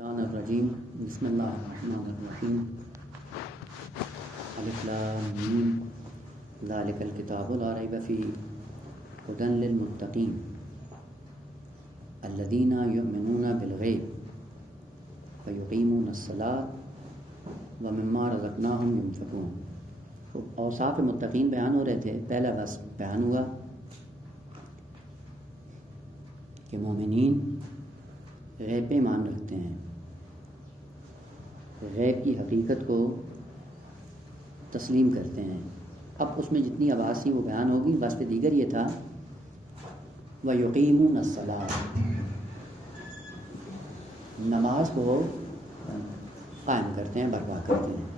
الرجیم بسم اللہ الرحمن الرحیم الف لام میم ذالک الکتاب لا ریب فیہ ھدی للمتقین الذین یؤمنون بالغیب ویقیمون الصلاۃ ومما رزقناہم ینفقون۔ اوصاف متقین بیان ہو رہے تھے۔ پہلا وصف بیان ہوا کہ مومنین غیب پہ ایمان رکھتے ہیں، غیب کی حقیقت کو تسلیم کرتے ہیں۔ اب اس میں جتنی آواز تھی وہ بیان ہوگی۔ وصف دیگر یہ تھا وَيُقِيمُونَ الصَّلَاةَ، نماز کو قائم کرتے ہیں، برپا کرتے ہیں۔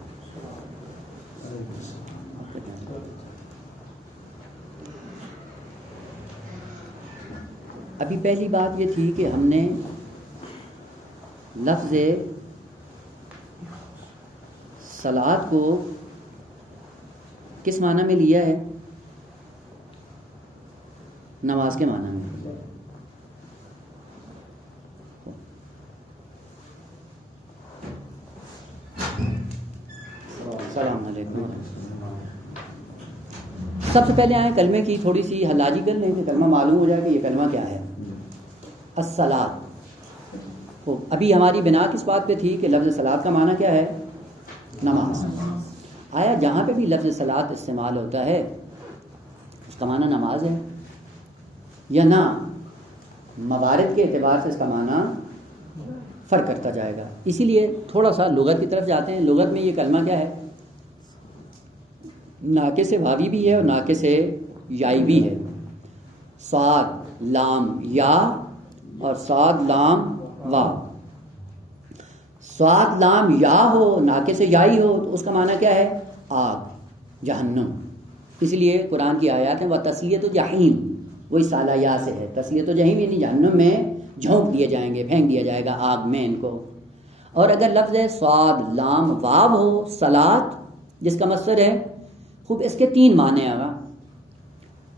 ابھی پہلی بات یہ تھی کہ ہم نے لفظ صلاۃ کو کس معنی میں لیا ہے؟ نماز کے معنی میں۔ السلام علیکم۔ سب سے پہلے آئیں کلمے کی تھوڑی سی حلاجی کر لیں کہ کلمہ معلوم ہو جائے کہ یہ کلمہ کیا ہے۔ الصلاۃ، تو ابھی ہماری بنا کس بات پہ تھی کہ لفظ صلاۃ کا معنی کیا ہے؟ نماز۔ آیا جہاں پہ بھی لفظ صلاۃ استعمال ہوتا ہے اس کا معنی نماز ہے یا نہ؟ موارد کے اعتبار سے اس کا معنی فرق کرتا جائے گا۔ اسی لیے تھوڑا سا لغت کی طرف جاتے ہیں۔ لغت میں یہ کلمہ کیا ہے؟ ناقص واوی بھی ہے اور ناقص یائی بھی ہے۔ صاد لام یا اور صاد لام واو۔ صاد لام یا ہو، ناقص یائی ہو، تو اس کا معنی کیا ہے؟ آگ، جہنم۔ اس لیے قرآن کی آیات ہیں وَتَصْلِيَةُ الْجَحِيمِ، وہی سالہ یا سے ہے۔ تسلیۃ الجحیم یعنی جہنم میں جھونک دیے جائیں گے، پھینک دیا جائے گا آگ میں ان کو۔ اور اگر لفظ صاد لام واو ہو، صلاۃ جس کا مصدر ہے، خوب اس کے تین معنی آگا۔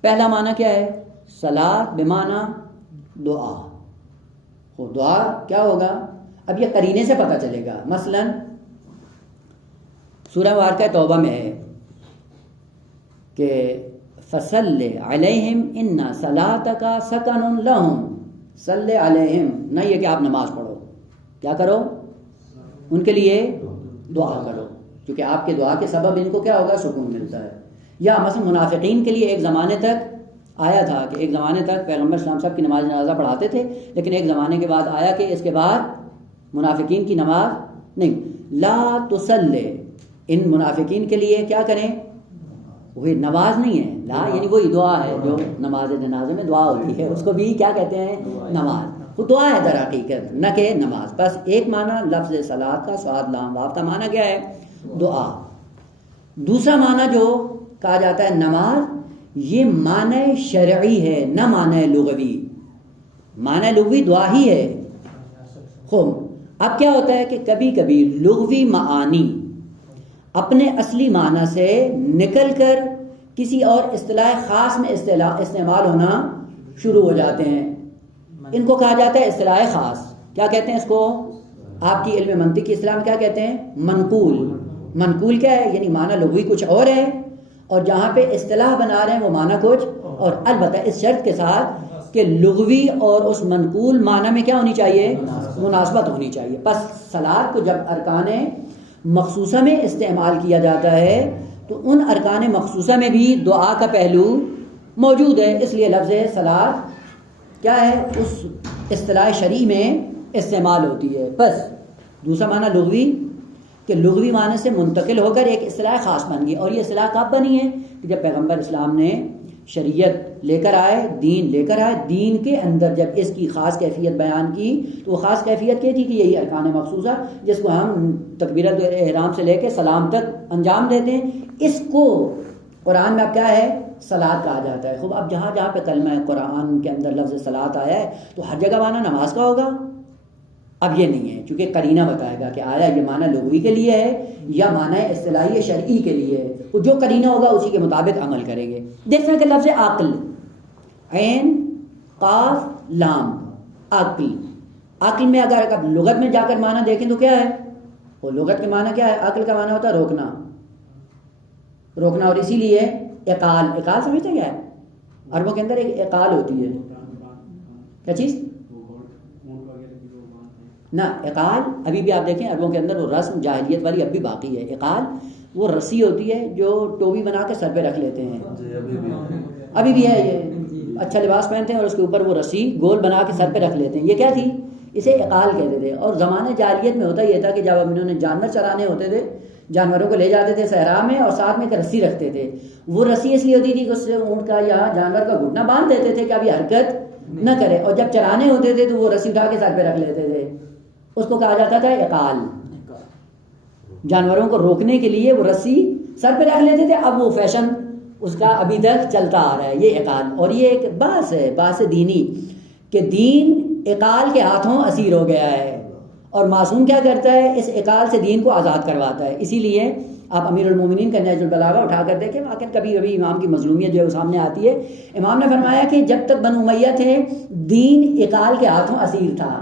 پہلا معنی کیا ہے؟ صلاۃ بمعنی دعا۔ وہ دعا کیا ہوگا؟ اب یہ قرینے سے پتہ چلے گا۔ مثلا سورہ مبارکہ توبہ میں ہے کہ فَصَلِّ عَلَيْهِمْ إِنَّ صَلَاتَكَ سَكَنٌ لَهُمْ، صلی علیہم، نہ یہ کہ آپ نماز پڑھو، کیا کرو؟ ان کے لیے دعا کرو، کیونکہ آپ کے دعا کے سبب ان کو کیا ہوگا؟ سکون ملتا ہے۔ یا مثلا منافقین کے لیے ایک زمانے تک آیا تھا کہ ایک زمانے تک پیغمبر اسلام صاحب کی نماز جنازہ پڑھاتے تھے، لیکن ایک زمانے کے بعد آیا کہ اس کے بعد منافقین کی نماز نہیں، لا تصلی، ان منافقین کے لیے کیا کریں؟ وہی نماز نہیں ہے، لا یعنی وہی دعا ہے جو نماز جنازے میں دعا ہوتی ہے، اس کو بھی کیا کہتے ہیں؟ نماز۔ وہ دعا ہے در حقیقت، نہ کہ نماز۔ بس ایک معنی لفظ صلاۃ کا، صاد لام واو کا معنی کیا ہے؟ دعا۔ دوسرا معنی جو کہا جاتا ہے نماز، یہ معنی شرعی ہے نہ معنی لغوی۔ معنی لغوی دعا ہی ہے۔ خوب، اب کیا ہوتا ہے کہ کبھی کبھی لغوی معانی اپنے اصلی معنی سے نکل کر کسی اور اصطلاح خاص میں استعمال ہونا شروع ہو جاتے ہیں۔ ان کو کہا جاتا ہے اصطلاح خاص۔ کیا کہتے ہیں اس کو؟ آپ کی علم منطق کی اصطلاح میں کیا کہتے ہیں؟ منقول۔ منقول کیا ہے؟ یعنی معنی لغوی کچھ اور ہے اور جہاں پہ اصطلاح بنا رہے ہیں وہ معنی کچھ اور، البتہ اس شرط کے ساتھ کہ لغوی اور اس منقول معنی میں کیا ہونی چاہیے؟ مناسبت ہونی چاہیے۔ بس صلاۃ کو جب ارکان مخصوصہ میں استعمال کیا جاتا ہے تو ان ارکان مخصوصہ میں بھی دعا کا پہلو موجود ہے، اس لیے لفظ صلاۃ کیا ہے؟ اس اصطلاح شرعی میں استعمال ہوتی ہے۔ بس دوسرا معنی لغوی کہ لغوی معنی سے منتقل ہو کر ایک اصطلاح خاص بن گئی، اور یہ اصطلاح کب بنی ہے؟ کہ جب پیغمبر اسلام نے شریعت لے کر آئے، دین لے کر آئے، دین کے اندر جب اس کی خاص کیفیت بیان کی تو وہ خاص کیفیت کیا تھی کہ یہی ارکان مخصوصہ جس کو ہم تکبیرت احرام سے لے کے سلام تک انجام دیتے ہیں، اس کو قرآن میں اب کیا ہے؟ صلاۃ کہا جاتا ہے۔ خوب، اب جہاں جہاں پہ کلمہ قرآن کے اندر لفظ صلاۃ آیا ہے تو ہر جگہ معنی نماز کا ہوگا؟ اب یہ نہیں ہے، چونکہ قرینہ بتائے گا کہ آیا یہ معنی لغوی کے لیے ہے یا معنی اصطلاحی شرعی کے لیے ہے، وہ جو قرینہ ہوگا اسی کے مطابق عمل کریں گے۔ دیکھیں کہ لفظ عقل، عین قاف لام، عقل، عقل میں اگر لغت میں جا کر معنی دیکھیں تو کیا ہے؟ وہ لغت کے معنی کیا ہے؟ عقل کا معنی ہوتا ہے روکنا، روکنا. اور اسی لیے اقال، اقال سمجھتے کیا ہے؟ عربوں کے اندر ایک اقال ہوتی ہے. کیا چیز؟ نہ اقال ابھی بھی آپ دیکھیں عربوں کے اندر وہ رسم جاہلیت والی اب بھی باقی ہے. اقال وہ رسی ہوتی ہے جو ٹوپی بنا کے سر پہ رکھ لیتے ہیں، ابھی بھی ہے. یہ اچھا لباس پہنتے ہیں اور اس کے اوپر وہ رسی گول بنا کے سر پہ رکھ لیتے ہیں. یہ کیا تھی؟ اسے اقال کہتے تھے. اور زمانے جاہلیت میں ہوتا یہ تھا کہ جب انہوں نے جانور چرانے ہوتے تھے، جانوروں کو لے جاتے تھے صحرا میں اور ساتھ میں ایک رسی رکھتے تھے. وہ رسی اس لیے ہوتی تھی کہ اس سے اونٹ کا یا جانور کا گھٹنا باندھ دیتے تھے کہ ابھی حرکت نہ کرے، اور جب چرانے ہوتے تھے تو وہ رسی اٹھا کے سر پہ رکھ لیتے تھے. اس کو کہا جاتا تھا اقال. جانوروں کو روکنے کے لیے وہ رسی سر پہ رکھ لیتے تھے. اب وہ فیشن اس کا ابھی تک چلتا آ رہا ہے، یہ اقال. اور یہ ایک باس ہے، باس دینی، کہ دین اقال کے ہاتھوں اسیر ہو گیا ہے. اور معصوم کیا کرتا ہے؟ اس اقال سے دین کو آزاد کرواتا ہے. اسی لیے آپ امیر المومنین کا نہج البلاغہ اٹھا کر دیکھیں، واقعی کبھی کبھی امام کی مظلومیت جو ہے وہ سامنے آتی ہے. امام نے فرمایا کہ جب تک بنو امیہ تھے دین اقال کے ہاتھوں اسیر تھا.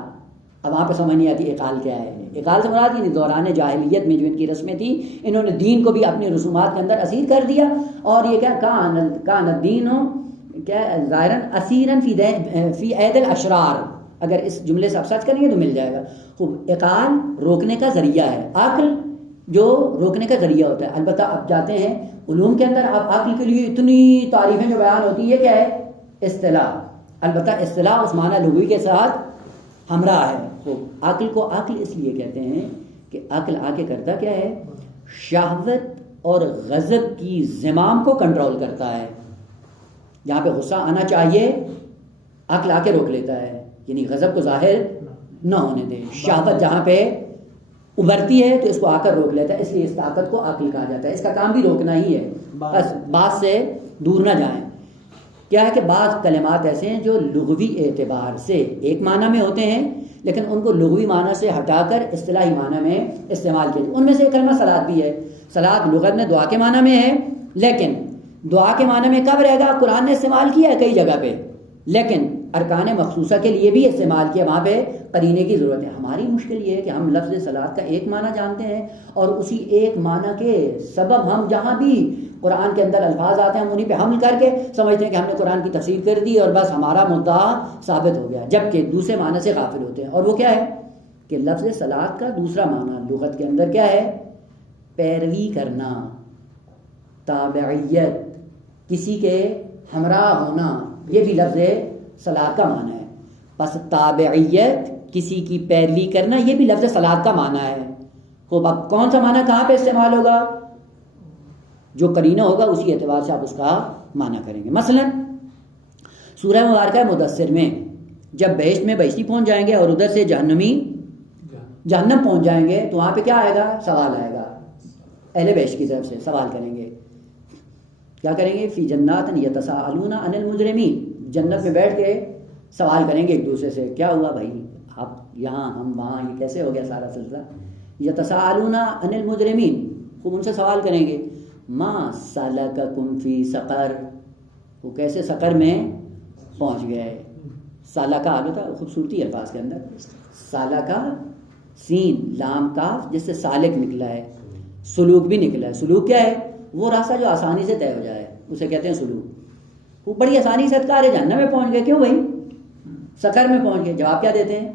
اب وہاں پہ سمجھ نہیں آتی اقال کیا ہے. اقال سے مراد یہ دوران جاہلیت میں جو ان کی رسمیں تھیں، انہوں نے دین کو بھی اپنی رسومات کے اندر اسیر کر دیا. اور یہ کیا کان الدین کیا ظاہراً اسیراً فی عید الاشرار. اگر اس جملے سے آپ سرچ کریں گے تو مل جائے گا. خوب، اقال روکنے کا ذریعہ ہے، عقل جو روکنے کا ذریعہ ہوتا ہے. البتہ اب جاتے ہیں علوم کے اندر، اب عقل کے لیے اتنی تعریفیں جو بیان ہوتی ہے، کیا ہے؟ اصطلاح. البتہ اصطلاح اس معنی لغوی کے ساتھ ہمراہ ہے. خوب، عقل کو عقل اس لیے کہتے ہیں کہ عقل آ کے کرتا کیا ہے؟ شہوت اور غضب کی زمام کو کنٹرول کرتا ہے. جہاں پہ غصہ آنا چاہیے عقل آ کے روک لیتا ہے، یعنی غضب کو ظاہر نہ ہونے دے. شہوت جہاں پہ ابھرتی ہے تو اس کو آ کر روک لیتا ہے. اس لیے اس طاقت کو عقل کہا جاتا ہے. اس کا کام بھی روکنا ہی ہے، بس بات سے دور نہ جائیں. کیا ہے کہ بعض کلمات ایسے ہیں جو لغوی اعتبار سے ایک معنی میں ہوتے ہیں، لیکن ان کو لغوی معنی سے ہٹا کر اصطلاحی معنی میں استعمال کیا. ان میں سے ایک کلمہ صلاۃ بھی ہے. صلاۃ لغت میں دعا کے معنی میں ہے، لیکن دعا کے معنی میں کب رہے گا؟ قرآن نے استعمال کیا ہے کئی جگہ پہ، لیکن ارکان مخصوصہ کے لیے بھی استعمال کیا، وہاں پہ قرینے کی ضرورت ہے. ہماری مشکل یہ ہے کہ ہم لفظ صلاۃ کا ایک معنی جانتے ہیں، اور اسی ایک معنی کے سبب ہم جہاں بھی قرآن کے اندر الفاظ آتے ہیں ہم انہیں پہ حمل کر کے سمجھتے ہیں کہ ہم نے قرآن کی تفسیر کر دی اور بس ہمارا مدعا ثابت ہو گیا، جبکہ دوسرے معنی سے غافل ہوتے ہیں. اور وہ کیا ہے کہ لفظ صلاۃ کا دوسرا معنی لغت کے اندر کیا ہے؟ پیروی کرنا، تابعیت، کسی کے ہمراہ ہونا. یہ بھی لفظ صلاۃ کا معنی ہے. پس تابعیت، کسی کی پیروی کرنا، یہ بھی لفظ صلاۃ کا معنی ہے. خوب، اب کون سا معنی کہاں پہ استعمال ہوگا؟ جو قرینہ ہوگا اسی اعتبار سے آپ اس کا معنی کریں گے. مثلا سورہ مبارکہ مدثر میں جب بہشت میں بہشتی پہنچ جائیں گے اور ادھر سے جہنمی جہنم پہنچ جائیں گے تو وہاں پہ کیا آئے گا؟ سوال آئے گا. اہل بہشت کی طرف سے سوال کریں گے. کیا کریں گے؟ فی جنات یتساءلون عن المجرمین. جنت میں بیٹھ کے سوال کریں گے ایک دوسرے سے، کیا ہوا بھائی، آپ یہاں ہم وہاں، یہ کیسے ہو گیا سارا سلسلہ؟ یتساءلون عن المجرمین. خوب ان سے سوال کریں گے، ما سلککم فی سقر. وہ کیسے سقر میں پہنچ گئے؟ سالکہ ہوتا ہے خوبصورتی الفاظ کے اندر. سالکہ سین لام کاف جس سے سالک نکلا ہے، سلوک بھی نکلا ہے. سلوک کیا ہے؟ وہ راستہ جو آسانی سے طے ہو جائے اسے کہتے ہیں سلوک. وہ بڑی آسانی سے اتکار جہنم میں پہنچ گئے. کیوں بھائی؟ سقر میں پہنچ گئے. جواب کیا دیتے ہیں؟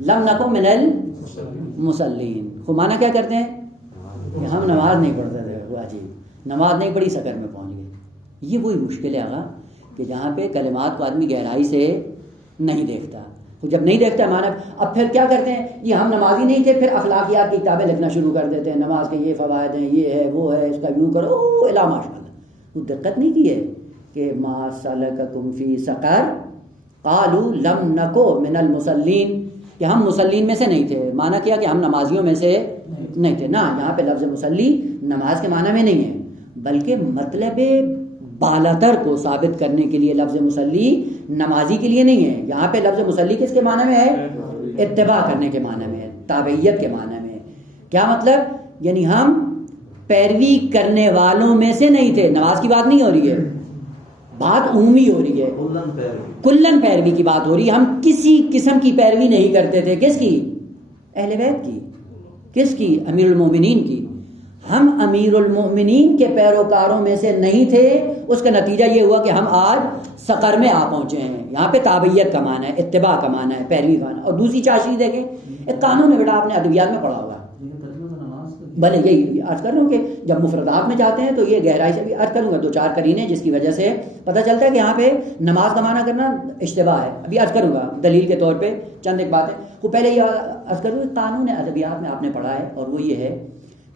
لم نکو من المصلین. خمانہ کیا کرتے ہیں کہ ہم نماز نہیں پڑھتے تھے. وہ عجیب، نماز نہیں پڑھی سقر میں پہنچ گئے. یہ وہی مشکل ہے آغا کہ جہاں پہ کلمات کو آدمی گہرائی سے نہیں دیکھتا. جب نہیں دیکھتا مانا اب پھر کیا کرتے ہیں؟ یہ ہم نمازی نہیں تھے، پھر اخلاقیات کی کتابیں لکھنا شروع کر دیتے ہیں. نماز کے یہ فوائد ہیں، یہ ہے وہ ہے، اس کا یوں کرو الا ماشاء اللہ. وہ دقت نہیں کی ہے کہ ما سلککم فی سقر قالوا لم نکو من المصلین، کہ ہم مسلین میں سے نہیں تھے. مانا کیا کہ ہم نمازیوں میں سے نہیں تھے. نہ، یہاں پہ لفظ مصلی نماز کے معنی میں نہیں ہے، بلکہ مطلب بالاتر کو ثابت کرنے کے لیے لفظ مصلی نمازی کے لیے نہیں ہے. یہاں پہ لفظ مصلی کس کے معنی میں ہے؟ اتباع کرنے کے معنی میں ہے، تابعیت کے معنی میں ہے. کیا مطلب؟ یعنی ہم پیروی کرنے والوں میں سے نہیں تھے. نماز کی بات نہیں ہو رہی ہے، بات عمومی ہو رہی ہے، کلن پیروی کی بات ہو رہی ہے. ہم کسی قسم کی پیروی نہیں کرتے تھے. کس کی؟ اہل بیت کی. کس کی؟ امیر المومنین کی. ہم امیر المومنین کے پیروکاروں میں سے نہیں تھے. اس کا نتیجہ یہ ہوا کہ ہم آج سقر میں آ پہنچے ہیں. یہاں پہ تابعیت کا معنی ہے، اتباع کا معنی ہے، پیروی کا معنی ہے. اور دوسری چاشنی دیکھیں، ایک قانون ہے بیٹا، آپ نے ادبیات میں پڑھا ہوگا. بھلے یہی عرض کر رہا ہوں کہ جب مفردات میں جاتے ہیں تو یہ گہرائی سے بھی عرض کروں گا. 2-4 قرینے جس کی وجہ سے پتہ چلتا ہے کہ یہاں پہ نماز کا معنی کرنا اشتباہ ہے. ابھی عرض کروں گا دلیل کے طور پہ چند ایک باتیں. وہ پہلے یہ عرض کروں کہ قانون ادبیات میں آپ نے پڑھا ہے، اور وہ یہ ہے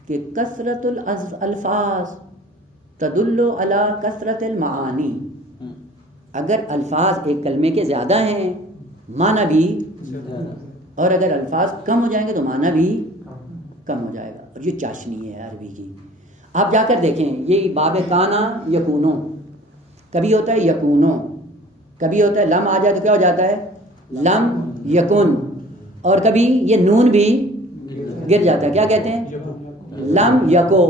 کہ کثرت الالفاظ تدل علی کثرت المعانی. اگر الفاظ ایک کلمے کے زیادہ ہیں معنی بھی، اور اگر الفاظ کم ہو جائیں گے تو معنی بھی کم ہو جائے گا. اور یہ چاشنی ہے عربی کی. آپ جا کر دیکھیں، یہ باب کانا یکونو، کبھی ہوتا ہے یکونو، کبھی ہوتا ہے لم آ جائے تو کیا ہو جاتا ہے لم یکن، اور کبھی یہ نون بھی گر جاتا ہے. کیا کہتے ہیں؟ لم یکو،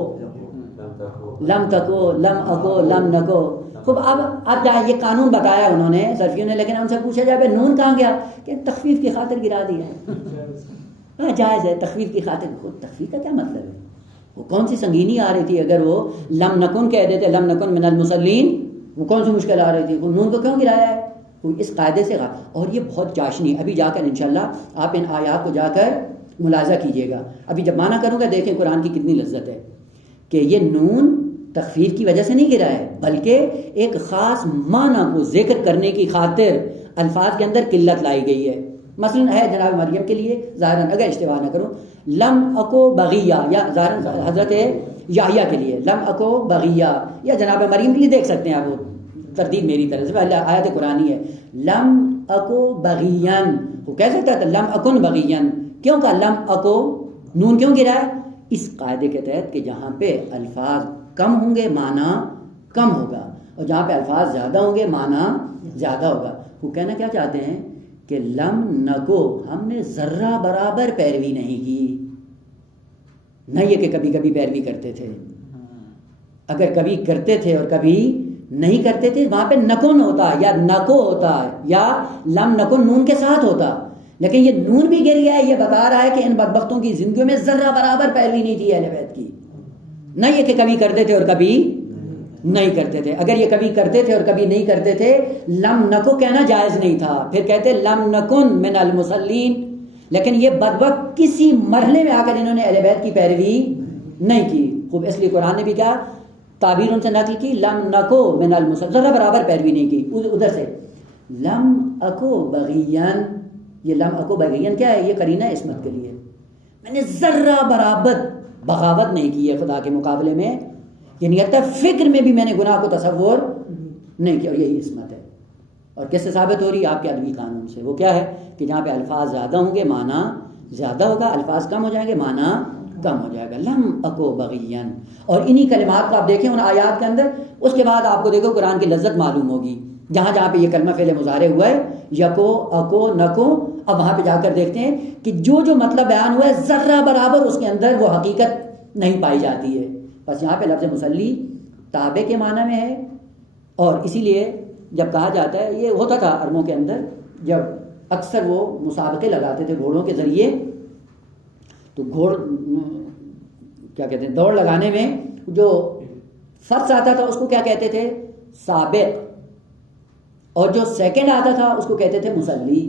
لم تکو، لم اکو، لم نکو. خوب اب یہ قانون بتایا انہوں نے صرفیوں نے، لیکن ان سے پوچھا جائے نون کہاں گیا؟ کہ تخفیف کی خاطر گرا دیا ہے. جائز ہے تخفیف کی خاطر. تخفیف کا کیا مطلب ہے؟ وہ کون سی سنگینی آ رہی تھی اگر وہ لم نکن کہہ دیتے، لم نکن من المصلین، وہ کون سی مشکل آ رہی تھی؟ وہ نون کو کیوں گرایا ہے؟ اس قاعدے سے. اور یہ بہت چاشنی. ابھی جا کر انشاءاللہ آپ ان آیات کو جا کر ملاحظہ کیجئے گا. ابھی جب معنی کروں گا دیکھیں قرآن کی کتنی لذت ہے کہ یہ نون تخفیف کی وجہ سے نہیں گرا ہے، بلکہ ایک خاص معنی کو ذکر کرنے کی خاطر الفاظ کے اندر قلت لائی گئی ہے. مثلا ہے جناب مریم کے لیے ظاہراً، اگر اشتباہ نہ کروں، لم اکو بغیہ، یا ظاہراً حضرت یحییٰ کے لیے لم اکو بغیہ، یا جناب مریم کے لیے دیکھ سکتے ہیں آپ. وہ ترتیب میری طرف سے پہلے آیت قرآنی ہے، لم اکو بغین. وہ کہہ سکتا تھا لم اکن بغین، کیوں کہا لم اکو؟ نون کیوں گرا ہے؟ اس قاعدے کے تحت کہ جہاں پہ الفاظ کم ہوں گے معنی کم ہوگا، اور جہاں پہ الفاظ زیادہ ہوں گے معنی زیادہ ہوگا. وہ کہنا کیا چاہتے ہیں کہ لم نکو، ہم نے ذرہ برابر پیروی نہیں کی. نہ یہ کہ کبھی کبھی پیروی کرتے تھے، اگر کبھی کرتے تھے اور کبھی نہیں کرتے تھے وہاں پہ نکن ہوتا یا نکو ہوتا یا لم نکن نون کے ساتھ ہوتا. لیکن یہ نون بھی گر گیا ہے، یہ بتا رہا ہے کہ ان بدبختوں کی زندگیوں میں ذرہ برابر پیروی نہیں تھی اہل بیت کی. نہ یہ کہ کبھی کرتے تھے اور کبھی نہیں کرتے تھے. اگر یہ کبھی کرتے تھے اور کبھی نہیں کرتے تھے لم نکو کہنا جائز نہیں تھا. پھر کہتے لم نکن من المصلین. لیکن یہ بدبخت کسی مرحلے میں آ کر انہوں نے اہل بیت کی پیروی نہیں کی. خوب اس لیے قرآن نے بھی کیا تعبیر ان سے نقل کی، لم نکو من المصلین، ذرا برابر پیروی نہیں کی. ادھر سے لم اکو بغین، یہ لم اکو بغین کیا ہے؟ یہ قرینہ عصمت کے لیے. میں نے ذرہ برابر بغاوت نہیں کی ہے خدا کے مقابلے میں، یعنی حتی فکر میں بھی میں نے گناہ کو تصور نہیں کیا. اور یہی عصمت ہے. اور کس سے ثابت ہو رہی ہے؟ آپ کے ادبی قانون سے. وہ کیا ہے کہ جہاں پہ الفاظ زیادہ ہوں گے معنی زیادہ ہوگا، الفاظ کم ہو جائیں گے معنی کم ہو جائے گا. لم اکو بغین. اور انہی کلمات کو آپ دیکھیں ان آیات کے اندر، اس کے بعد آپ کو دیکھو قرآن کی لذت معلوم ہوگی. جہاں جہاں پہ یہ کلمہ فعل مضارع ہوا ہے یکو اکو نکو، اب وہاں پہ جا کر دیکھتے ہیں کہ جو جو مطلب بیان ہوا ہے ذرہ برابر اس کے اندر وہ حقیقت نہیں پائی جاتی ہے. بس یہاں پہ لفظ مسلی تابع کے معنی میں ہے. اور اسی لیے جب کہا جاتا ہے، یہ ہوتا تھا عربوں کے اندر، جب اکثر وہ مسابقے لگاتے تھے گھوڑوں کے ذریعے، تو کیا کہتے ہیں دوڑ لگانے میں جو فرسٹ آتا تھا اس کو کیا کہتے تھے؟ سابق. اور جو سیکنڈ آتا تھا اس کو کہتے تھے مسلی.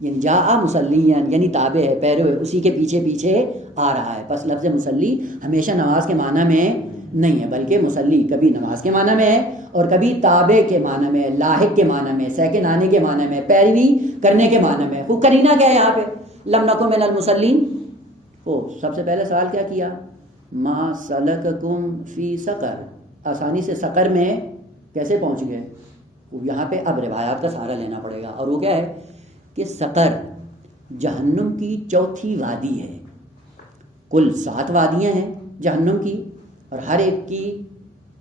یعنی جاء مسلیان، یعنی تابع ہے، پیرو ہے، اسی کے پیچھے پیچھے آ رہا ہے. بس لفظ مسلی ہمیشہ نماز کے معنی میں نہیں ہے، بلکہ مسلی کبھی نماز کے معنی میں ہے اور کبھی تابع کے معنی میں، لاحق کے معنی میں، سیکنڈ آنے کے معنی میں، پیروی کرنے کے معنی میں. وہ قرینہ کیا ہے یہاں پہ؟ لم نکو من المصلین. سب سے پہلے سوال کیا کیا؟ ما سلککم فی سقر. آسانی سے سقر میں کیسے پہنچ گئے؟ یہاں پہ اب روایات کا سہارا لینا پڑے گا. اور وہ کیا ہے کہ سقر جہنم کی چوتھی وادی ہے. کل 7 وادیاں ہیں جہنم کی، اور ہر ایک کی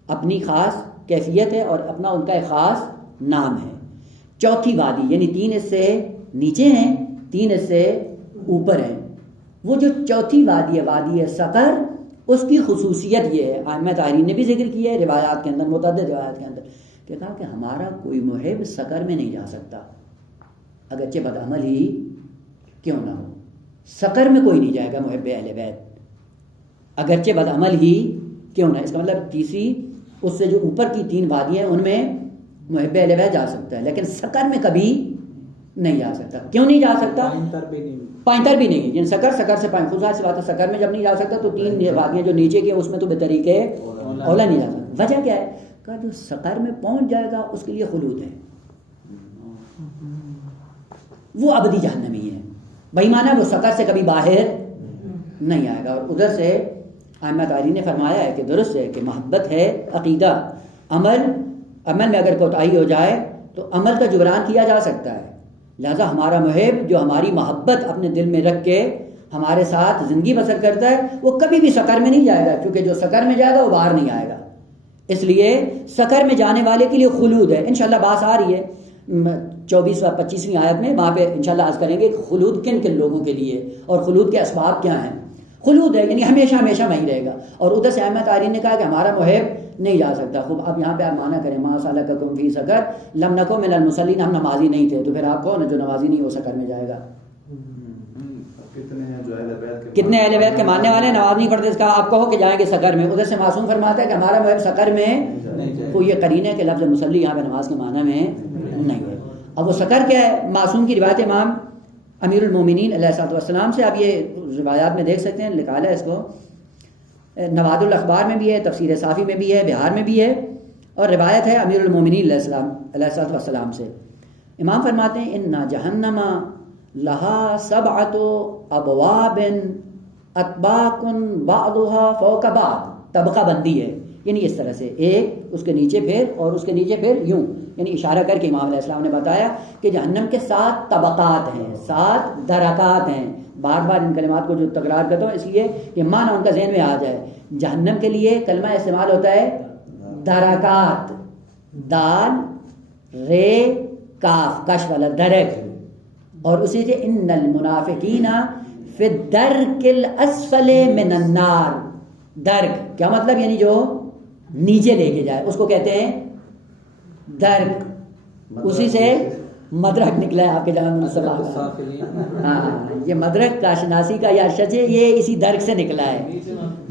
اپنی خاص کیفیت ہے اور اپنا ان کا ایک خاص نام ہے. چوتھی وادی یعنی 3 اس سے نیچے ہیں، 3 اس سے اوپر ہیں. وہ جو چوتھی وادی ہے، وادی ہے سقر، اس کی خصوصیت یہ ہے، ائمہ طاہرین نے بھی ذکر کیا ہے روایات کے اندر، متعدد روایات کے اندر، کہ کہا کہ ہمارا کوئی محب سقر میں نہیں جا سکتا اگرچہ بدعمل ہی کیوں نہ ہو. سقر میں کوئی نہیں جائے گا محب اہل بیت اگرچہ بدعمل ہی کیوں نہ. اس کا مطلب تیسری اس سے جو اوپر کی 3 وادیاں ہیں ان میں محب اہل بیت جا سکتا ہے لیکن سقر میں کبھی نہیں جا سکتا. کیوں نہیں جا سکتا؟ پائنتر بھی نہیں. یعنی سقر سے پائنتر خدا سے بات ہے. سقر میں جب نہیں جا سکتا تو 3 وادیاں جو نیچے کی اس میں تو بطریقے اولا نہیں جا سکتا. وجہ کیا ہے؟ کہ جو سقر میں پہنچ جائے گا اس کے لیے خلود ہے, وہ ابدی جہنمی ہے. وہی مانا وہ سقر سے کبھی باہر نہیں آئے گا. اور ادھر سے ائمہ تاریخ نے فرمایا ہے کہ درست ہے کہ محبت ہے عقیدہ, عمل میں اگر کوتاہی ہو جائے تو عمل کا جبران کیا جا سکتا ہے. لہذا ہمارا محب جو ہماری محبت اپنے دل میں رکھ کے ہمارے ساتھ زندگی بسر کرتا ہے وہ کبھی بھی سقر میں نہیں جائے گا, کیونکہ جو سقر میں جائے گا وہ باہر نہیں آئے گا. اس لیے سقر میں جانے والے کے لیے خلود ہے. انشاءاللہ بات آ رہی ہے 24 و 25ویں آیت میں, وہاں پہ انشاءاللہ عرض کریں گے خلود کن کن لوگوں کے لیے اور خلود کے اسباب کیا ہیں. خلود ہے یعنی ہمیشہ ہمیشہ وہیں رہے گا. اور ادھر سے ائمہ تاریخ نے کہا کہ ہمارا محب نہیں جا سکتا. خوب اب یہاں پہ آپ مانا کریں ما سلککم فی سقر لم نکو من المصلین, ہم نمازی نہیں تھے. تو پھر آپ کون ہے جو نمازی نہیں ہو سقر میں جائے گا؟ کتنے اہل بیت کے ماننے والے نماز نہیں پڑھتے, اس کا آپ کہو کہ جائیں گے سقر میں. ادھر سے معصوم فرماتا ہے کہ ہمارا محب سقر میں, تو یہ قرینے کے لفظ مصلی یہاں پہ نماز کے معنی میں نہیں ہے. اب وہ سقر کیا ہے؟ معصوم کی روایت امام امیر المومنین علیہ الصلوۃ والسلام سے آپ یہ روایات میں دیکھ سکتے ہیں, نکالا ہے اس کو, نواد الاخبار میں بھی ہے, تفسیر صافی میں بھی ہے, بہار میں بھی ہے, اور روایت ہے امیر المومنین علیہ الصلوۃ والسلام سے. امام فرماتے ہیں ان جہنم لہا 7 ابواب اطباق بعضها فوق بعض, طبقہ بندی ہے. یعنی اس طرح سے ایک اس کے نیچے پھر اور اس کے نیچے پھر یوں, یعنی اشارہ کر کے امام علیہ السلام نے بتایا کہ جہنم کے 7 طبقات ہیں, 7 درکات ہیں. بار بار ان کلمات کو جو تکرار کرتا ہوں اس لیے کہ معنی ان کا ذہن میں آ جائے. جہنم کے لیے کلمہ استعمال ہوتا ہے درکات, دال رے کاف کش والا درک, اور اسی سے ان المنافقین فی الدرک الاسفل من النار. درک کیا مطلب؟ یعنی جو نیچے لے کے جائے اس کو کہتے ہیں درک. اسی سے مدرک نکلا ہے آپ کے جہاں مصطفیٰ. ہاں یہ مدرک کا شناسی کا یا شج یہ اسی درک سے نکلا ہے.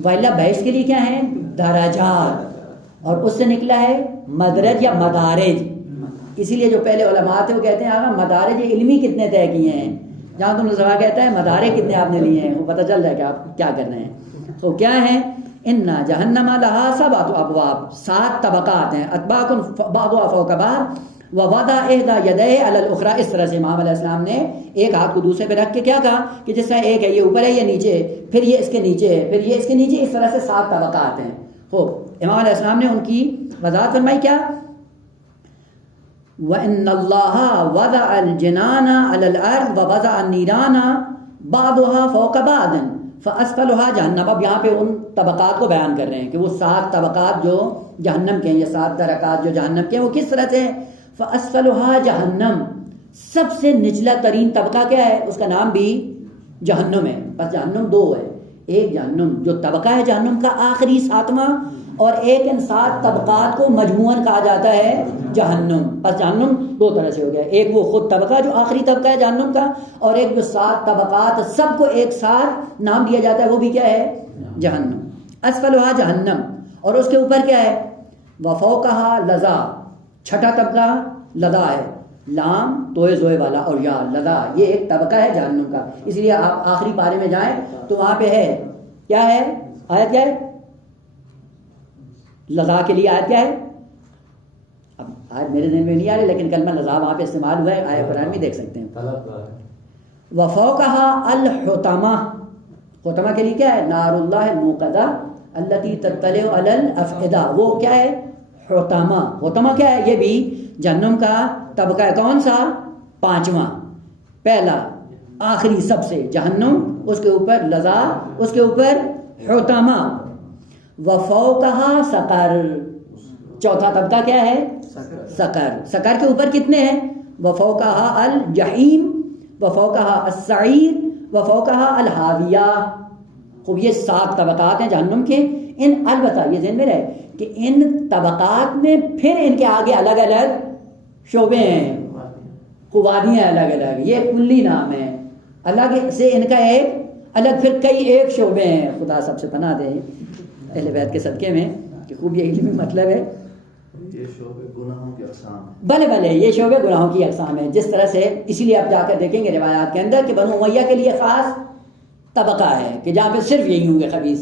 وائلہ بحث کے لیے کیا ہے؟ درجات, اور اس سے نکلا ہے مدرج یا مدارج. اسی لیے جو پہلے علماء تھے وہ کہتے ہیں آگا مدارج علمی کتنے طے کیے ہیں, جہاں تم نے کہتا ہے مدارج کتنے آپ نے لیے ہیں, وہ پتہ چل جائے کہ آپ کیا کر رہے ہیں. تو کیا ہے؟ ان جہنم لہا 7 ابواب, 7 طبقات ہیں, اطباق بعضها فوق بعض ووضع احدى يديه على الاخرى. اس طرح سے امام علیہ السلام نے ایک ہاتھ کو دوسرے پہ رکھ کے کیا کہا کہ جس طرح ایک ہے یہ اوپر ہے یہ نیچے ہے, پھر یہ اس کے نیچے ہے, پھر یہ اس کے نیچے, اس طرح سے 7 طبقات ہیں. خوب امام علیہ السلام نے ان کی وضاحت فرمائی کیا؟ وَإِنَّ اللَّهَ وَضَعَ الْجِنَانَ عَلَى الْأَرْضِ وَوَضَعَ النِّيرَانَ بَعْضُهَا فَوْقَ بَعْضٍ فَأَسْفَلُهَا جَهَنَّمَ. اب یہاں پہ ان طبقات کو بیان کر رہے ہیں کہ وہ 7 طبقات جو جہنم کے ہیں, یہ 7 درکات جو جہنم کے ہیں وہ کس طرح سے ہیں. فَأَسْفَلُهَا جَهَنَّمَ, سب سے نچلا ترین طبقہ کیا ہے؟ اس کا نام بھی جہنم ہے. بس جہنم 2 ہے, ایک جہنم جو طبقہ ہے جہنم کا آخری 7واں, اور ایک ان 7 طبقات کو مجموعاً کہا جاتا ہے جہنم. بس جہنم 2 طرح سے ہو گیا, ایک وہ خود طبقہ جو آخری طبقہ ہے جہنم کا, اور ایک جو 7 طبقات سب کو ایک ساتھ نام دیا جاتا ہے وہ بھی کیا ہے؟ جہنم. اسفلھا جہنم, اور اس کے اوپر کیا ہے؟ وفوقھا لظا, چھٹا طبقہ لظا ہے, لام توئے زوئے والا اور یا لظا, یہ ایک طبقہ ہے جہنم کا. اس لیے آپ آخری پارے میں جائیں تو وہاں پہ ہے کیا ہے؟ آیت کیا ہے؟ لظا کے لیے آیت کیا ہے؟ اب آیت میرے ذہن میں نہیں آ رہی لیکن کلمہ لظا وہاں پہ استعمال ہوا ہے, آیت قرآن میں دیکھ سکتے ہیں. وفوقھا الحطمہ, حطمہ کے لیے کیا ہے؟ نار اللہ الموقدہ التی تطلع علی الافئدہ, وہ کیا ہے؟ حطمہ. حطمہ کیا ہے؟ یہ بھی جہنم کا طبقہ ہے. کون سا؟ 5واں, پہلا آخری سب سے جہنم, اس کے اوپر لظا, اس کے اوپر حطمہ. وفوقھا سقر, چوتھا طبقہ کیا ہے؟ سقر. سقر کے اوپر کتنے ہیں؟ وفوقھا الجحیم وفوقھا السعیر وفوقھا الحاویہ. خوب یہ 7 طبقات ہیں جہنم کے. البتہ یہ ذہن میں رہے کہ ان طبقات میں پھر ان کے آگے الگ الگ شعبے ہیں، وادیاں الگ الگ، یہ کلی نام ہے. الگ سے ان کا ایک الگ پھر کئی ایک شعبے ہیں. خدا سب سے پناہ دے اہل بیت کے صدقے میں کہ خوب یہ علمی مطلب ہے. یہ شعبے گناہوں کی اقسام ہیں. بھلے یہ شعبے گناہوں کی اقسام ہیں. جس طرح سے اسی لیے آپ جا کر دیکھیں گے روایات کے اندر کہ بنو امیہ کے لیے خاص طبقہ ہے کہ جہاں پہ صرف یہی ہوں گے خبیث.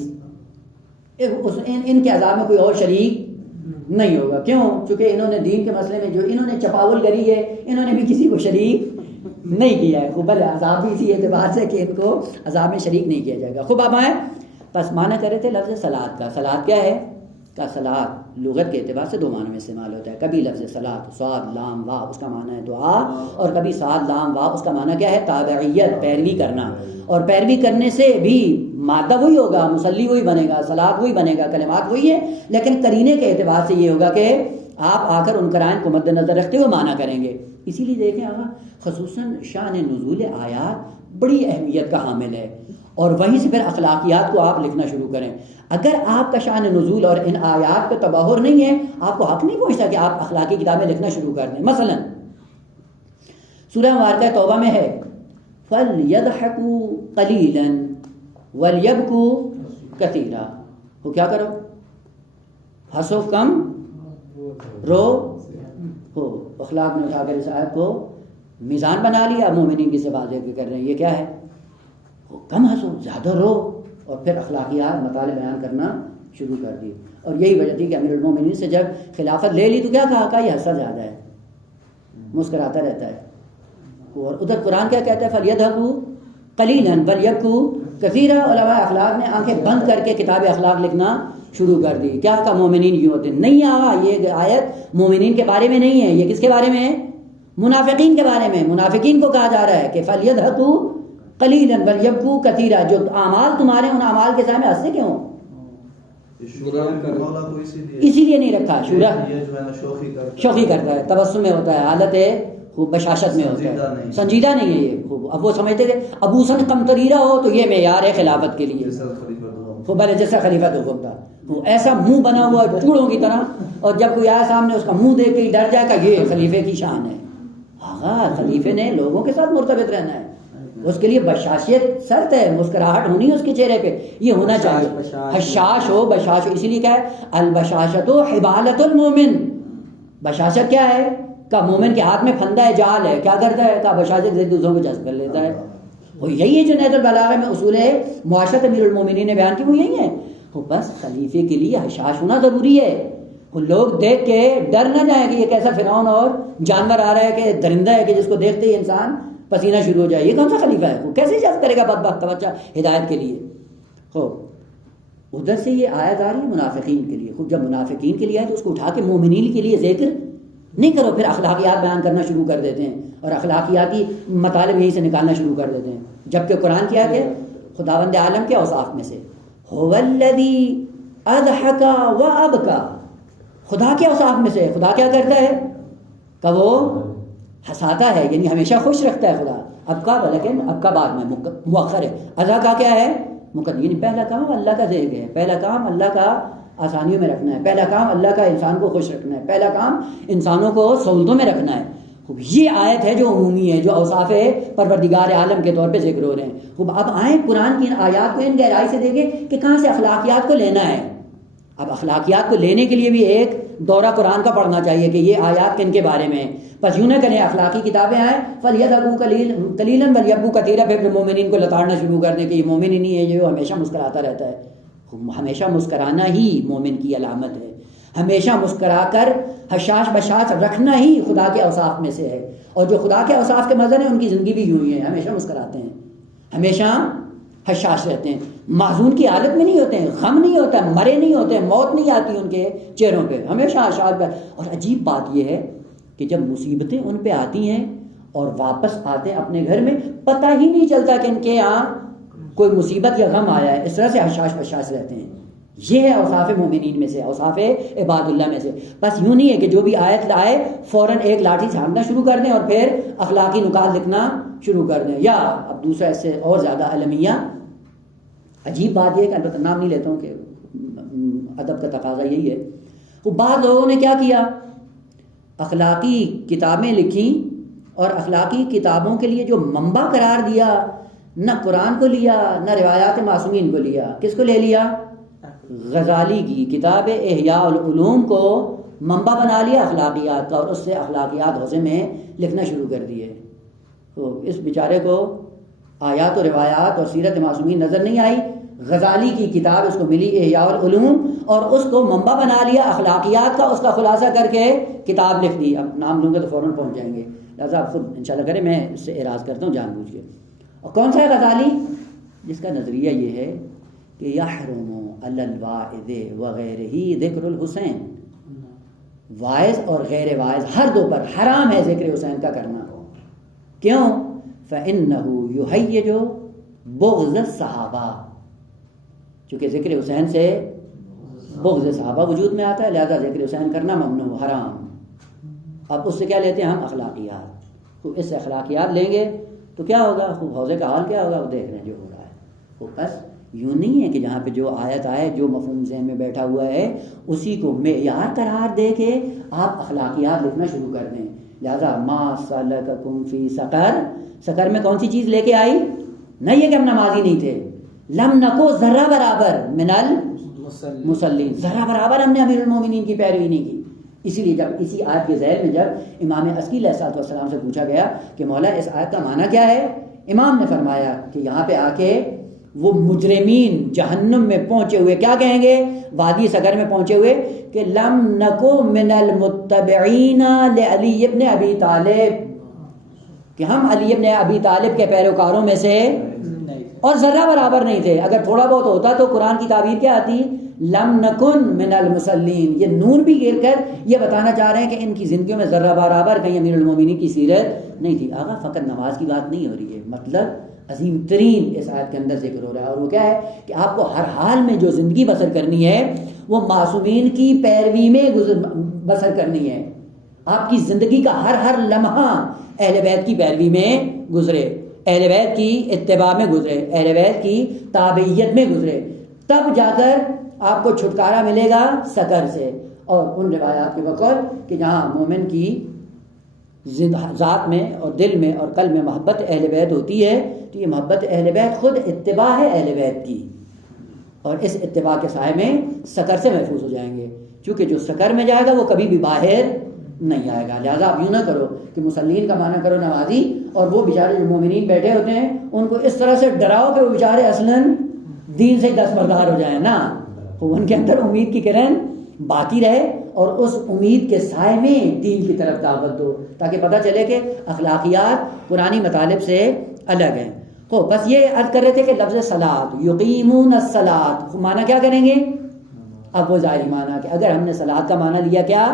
ان کے عذاب میں کوئی اور شریک نہیں ہوگا. کیوں؟ چونکہ انہوں نے دین کے مسئلے میں جو انہوں نے چپاول کری ہے انہوں نے بھی کسی کو شریک نہیں کیا ہے. خوب عذاب بھی اسی اعتبار سے کہ ان کو عذاب میں شریک نہیں کیا جائے گا. خوب اب آئے بس معنی کر رہے تھے لفظ صلاۃ کا. صلاۃ کیا ہے؟ کا صلاۃ لغت کے اعتبار سے 2 معنی میں استعمال ہوتا ہے. کبھی لفظ صلاۃ صاد لام وا اس کا معنی ہے دعا، اور کبھی صاد لام وا اس کا معنی کیا ہے؟ تابعیت، پیروی کرنا. اور پیروی کرنے سے بھی مادہ وہی ہوگا، مصلی وہی بنے گا، صلاۃ وہی بنے گا، کلمات وہی ہے، لیکن قرینے کے اعتبار سے یہ ہوگا کہ آپ آ کر ان قرائن کو مد نظر رکھتے ہوئے معنی کریں گے. اسی لیے دیکھیں آقا خصوصاً شان نزول آیات بڑی اہمیت کا حامل ہے، اور وہیں سے پھر اخلاقیات کو آپ لکھنا شروع کریں. اگر آپ کا شان نزول اور ان آیات پہ تباہر نہیں ہے، آپ کو حق نہیں پہنچتا کہ آپ اخلاقی کتابیں لکھنا شروع کر دیں. مثلا سورہ مبارکہ توبہ میں ہے فَلْيَضْحَكُوا قَلِيلًا وَلْيَبْكُوا كَثِيرًا. وہ کیا کرو؟ ہنسو کم، رو ہو. اخلاق میں اٹھا کر اس آیت کو میزان بنا لیا. مومنین کی صفات ذکر کر رہے ہیں. یہ کیا ہے؟ وہ کم ہنسو، زیادہ رو، اور پھر اخلاقیات مطالعے بیان کرنا شروع کر دی. اور یہی وجہ تھی کہ امیر المومنین سے جب خلافت لے لی تو کیا کہا؟ یہ ہنسا زیادہ ہے، مسکراتا رہتا ہے. اور ادھر قرآن کیا کہتا ہے؟ فَلْيَضْحَكُوا قَلِيلًا وَلْيَبْكُوا كَثِيرًا. علماء اخلاق نے آنکھیں بند کر کے کتاب اخلاق لکھنا شروع کر دی. کیا کہا؟ مومنین یوں ہوتے نہیں. یہ آیت مومنین کے بارے میں نہیں ہے، یہ کس کے بارے میں ہے؟ منافقین کے بارے میں. منافقین کو کہا جا رہا ہے کہ فَلْيَضْحَكُوا قَلِيلًا وَلْيَبْكُوا كَثِيرًا. جو اعمال تمہارے ان اعمال کے سامنے ہنستے کیوں؟ اسی لیے نہیں رکھا. شورا شوخی کرتا ہے، تبسم میں ہوتا ہے، حالت خوب بشاشت میں ہوتا ہے، سنجیدہ نہیں ہے یہ. اب وہ سمجھتے تھے ابوسن قمطریرہ ہو تو یہ معیار ہے خلافت کے لیے. خوب بھلے جیسا خلیفہ دوم تھا، وہ ایسا منہ بنا ہوا ہے چوڑوں کی طرح، اور جب کوئی آیا سامنے اس کا منہ دیکھ کے ڈر جائے گا یہ خلیفے کی شان ہے. ہاں خلیفے نے لوگوں کے ساتھ مرتبط رہنا ہے، اس کے لیے بشاشیت شرط ہے، مسکراہٹ ہونی ہے اس کے چہرے پہ، یہ ہونا چاہیے. حشاش ہو، بشاش ہو. اسی لیے کیا ہے؟ البشاشت حبالۃ المومن. بشاشت کیا ہے؟ کا مومن کے ہاتھ میں پھندا ہے، جال ہے. کیا کرتا ہے؟ کا بشاشت سے دوسروں کو جذب کر لیتا ہے. وہ یہی ہے جو نہج البلاغہ میں اصول ہے معاشرت امیر المومنین نے بیان کی، وہ یہی ہے. وہ بس خلیفے کے لیے حشاش ہونا ضروری ہے. وہ لوگ دیکھ کے ڈر نہ جائیں کہ یہ کیسا فرعون اور جانور آ رہا ہے، کہ درندہ ہے کہ جس کو دیکھتے ہی انسان پسینہ شروع ہو جائے. یہ کون سا خلیفہ ہے؟ وہ کیسے اجازت کرے گا بدبخت بچہ ہدایت کے لیے؟ ادھر سے یہ آیت آ رہی ہے منافقین کے لیے. خود جب منافقین کے لیے آئے تو اس کو اٹھا کے مومنین کے لیے ذکر نہیں کرو، پھر اخلاقیات بیان کرنا شروع کر دیتے ہیں اور اخلاقیاتی مطالب یہیں سے نکالنا شروع کر دیتے ہیں. جبکہ قرآن کیا ہے؟ خداوند عالم کے اوصاف میں سے هو الذی اضحک وابکا. خدا کے اوصاف میں سے خدا کیا کرتا ہے؟ کہ وہ ہنساتا ہے، یعنی ہمیشہ خوش رکھتا ہے خدا. اب کا لیکن اب کا بعد میں مؤخر ہے. اضحک کا کیا ہے؟ مقدم. یعنی پہلا کام اللہ کا ذکر ہے، پہلا کام اللہ کا آسانیوں میں رکھنا ہے، پہلا کام اللہ کا انسان کو خوش رکھنا ہے، پہلا کام انسانوں کو سہولتوں میں رکھنا ہے. یہ آیت ہے جو عمومی ہے، جو اوصاف پروردگار عالم کے طور پہ ذکر ہو رہے ہیں. اب آئیں قرآن کی ان آیات کو ان گہرائی سے دیکھیں کہ کہاں سے اخلاقیات کو لینا ہے. اب اخلاقیات کو لینے کے لیے بھی ایک دورہ قرآن کا پڑھنا چاہیے کہ یہ آیات کن کے بارے میں. بس یوں نہ کریں اخلاقی کتابیں آئیں فَلْيَضْحَكُوا قَلِيلًا وَلْيَبْكُوا كَثِيرًا، پھر مومنین کو لتاڑنا شروع کر دیں کہ یہ مومن ہی نہیں ہے جو ہمیشہ مسکراتا رہتا ہے. ہمیشہ مسکرانا ہی مومن کی علامت ہے. ہمیشہ مسکرا کر حشاش بشاش رکھنا ہی خدا کے اوصاف میں سے ہے. اور جو خدا کے اوصاف کے مظہر ہیں ان کی زندگی بھی یوں ہی ہے، ہمیشہ مسکراتے ہیں، ہمیشہ حشاش رہتے ہیں، محزون کی حالت میں نہیں ہوتے ہیں، غم نہیں ہوتا، مرے نہیں ہوتے، موت نہیں آتی ان کے چہروں پہ، ہمیشہ حشاش. اور عجیب بات یہ ہے کہ جب مصیبتیں ان پہ آتی ہیں اور واپس آتے ہیں اپنے گھر میں، پتہ ہی نہیں چلتا کہ ان کے یہاں کوئی مصیبت یا غم آیا ہے. اس طرح سے حشاش بشاش رہتے ہیں. یہ ہے اوصاف مومنین میں سے، اوصاف عباد اللہ میں سے. بس یوں نہیں ہے کہ جو بھی آیت لائے فوراً ایک لاٹھی چھانکنا شروع کر دیں اور پھر اخلاقی نکات لکھنا شروع کر دیں. یا اب دوسرا اس سے اور زیادہ المیہ عجیب بات یہ ہے کہ البتہ نام نہیں لیتا ہوں کہ ادب کا تقاضا یہی ہے، وہ بعض لوگوں نے کیا کیا، اخلاقی کتابیں لکھیں اور اخلاقی کتابوں کے لیے جو منبع قرار دیا، نہ قرآن کو لیا نہ روایات معصومین کو لیا، کس کو لے لیا؟ غزالی کی کتاب احیاء العلوم کو منبع بنا لیا اخلاقیات کا، اور اس سے اخلاقیات حوزے میں لکھنا شروع کر دیے۔ تو اس بیچارے کو آیات و روایات اور سیرت معصومین نظر نہیں آئی، غزالی کی کتاب اس کو ملی احیاء العلوم، اور اس کو منبع بنا لیا اخلاقیات کا، اس کا خلاصہ کر کے کتاب لکھ دی۔ اب نام لوں گے تو فوراً پہنچ جائیں گے، لہٰذا آپ خود انشاءاللہ کریں، میں اس سے اعراض کرتا ہوں جان بوجھ کے۔ اور کون سا ہے غزالی؟ جس کا نظریہ یہ ہے کہ یحرم علی الواعظ وغیرہ ذکر الحسین، واعظ اور غیر واعظ ہر دو پر حرام ہے ذکر حسین کا کرنا۔ کیوں؟ فإنہ یہیج بغض الصحابہ، چونکہ ذکر حسین سے بغض صحابہ وجود میں آتا ہے، لہذا ذکر حسین کرنا ممنوع حرام۔ اب اس سے کیا لیتے ہیں ہم؟ اخلاقیات۔ تو اس سے اخلاقیات لیں گے تو کیا ہوگا؟ خوب حوضے کا حال کیا ہوگا وہ دیکھ رہے ہیں جو ہو رہا ہے۔ وہ بس یوں نہیں ہے کہ جہاں پہ جو آیت آئے، جو مفہوم ذہن میں بیٹھا ہوا ہے اسی کو معیار قرار دے کے آپ اخلاقیات لکھنا شروع کر دیں۔ لہذا ما سلککم فی سقر، سقر میں کون سی چیز لے کے آئی؟ نہیں یہ کہ ہم نمازی نہیں تھے، لم نکو ذرہ برابر من المصلین، ذرہ برابر ہم نے امیر المومنین کی پیروی نہیں کی۔ اسی لیے جب اسی آیت کے ذیل میں جب امام عسقی علیہ السلام سے پوچھا گیا کہ مولا اس آیت کا معنی کیا ہے، امام نے فرمایا کہ یہاں پہ آ کے وہ مجرمین جہنم میں پہنچے ہوئے کیا کہیں گے، وادی سقر میں پہنچے ہوئے، کہ لم نکو من المتبعین لعلی ابن ابی طالب، کہ ہم علی ابن ابی طالب کے پیروکاروں میں سے اور ذرہ برابر نہیں تھے۔ اگر تھوڑا بہت ہوتا تو قرآن کی تعبیر کیا آتی؟ لم نکن من المصلین۔ یہ نون بھی گیر کر یہ بتانا چاہ رہے ہیں کہ ان کی زندگیوں میں ذرہ برابر کہیں امیر المومنین کی سیرت نہیں تھی۔ آقا فقط نماز کی بات نہیں ہو رہی ہے، مطلب عظیم ترین اس آیت کے اندر ذکر ہو رہا ہے، اور وہ کیا ہے کہ آپ کو ہر حال میں جو زندگی بسر کرنی ہے وہ معصومین کی پیروی میں بسر کرنی ہے۔ آپ کی زندگی کا ہر لمحہ اہل بیت کی پیروی میں گزرے، اہل بیت کی اتباع میں گزرے، اہل بیت کی تابعیت میں گزرے، تب جا کر آپ کو چھٹکارا ملے گا سقر سے۔ اور ان روایات کے بقول کہ جہاں مومن کی ذات میں اور دل میں اور قلب میں محبت اہل بیت ہوتی ہے تو یہ محبت اہل بیت خود اتباع ہے اہل بیت کی، اور اس اتباع کے سائے میں سقر سے محفوظ ہو جائیں گے، چونکہ جو سقر میں جائے گا وہ کبھی بھی باہر نہیں آئے گا۔ لہٰذا آپ یوں نہ کرو کہ مسلین کا معنی کرو نمازی، اور وہ بیچارے جو مومنین بیٹھے ہوتے ہیں ان کو اس طرح سے ڈراؤ کہ وہ بیچارے اصلاً دین سے دستبردار ہو جائیں نا، تو ان کے اندر امید کی کرن باقی رہے، اور اس امید کے سائے میں دین کی طرف دعوت دو، تاکہ پتہ چلے کہ اخلاقیات قرآنی مطالب سے الگ ہیں۔ تو بس یہ عرض کر رہے تھے کہ لفظ صلاۃ، یقیمون الصلاۃ، معنی کیا کریں گے؟ اب وہ ظاہری معنی کہ اگر ہم نے صلاۃ کا معنی لیا کیا؟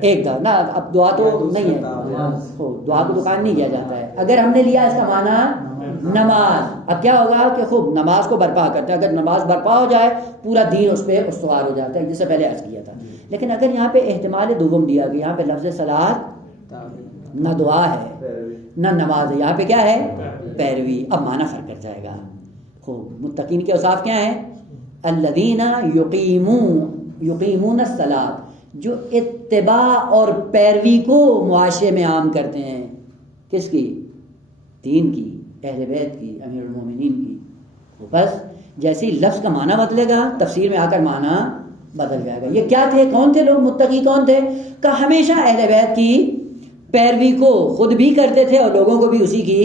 ایک نا، اب دعا تو نہیں ہے، دعا کو دکان نہیں کیا جاتا ہے۔ اگر ہم نے لیا اس کا معنی نماز، اب کیا ہوگا کہ خوب نماز کو برپا کرتے ہیں، اگر نماز برپا ہو جائے پورا دین اس پہ استوار ہو جاتا ہے، جس سے پہلے عرض کیا تھا۔ لیکن اگر یہاں پہ احتمال دوم دیا گیا، یہاں پہ لفظ صلاۃ نہ دعا ہے نہ نماز ہے، یہاں پہ کیا ہے؟ پیروی۔ اب معنی فرق کر جائے گا۔ خوب متقین کے اوصاف کیا ہیں؟ الذین یقیمون الصلاۃ، جو اتباع اور پیروی کو معاشرے میں عام کرتے ہیں۔ کس کی؟ دین کی، اہل بیت کی، امیر المومنین کی۔ بس جیسے ہی لفظ کا معنی بدلے گا تفسیر میں آ کر معنی بدل جائے گا۔ یہ کیا تھے؟ کون تھے لوگ؟ متقی کون تھے؟ کہ ہمیشہ اہل بیت کی پیروی کو خود بھی کرتے تھے اور لوگوں کو بھی اسی کی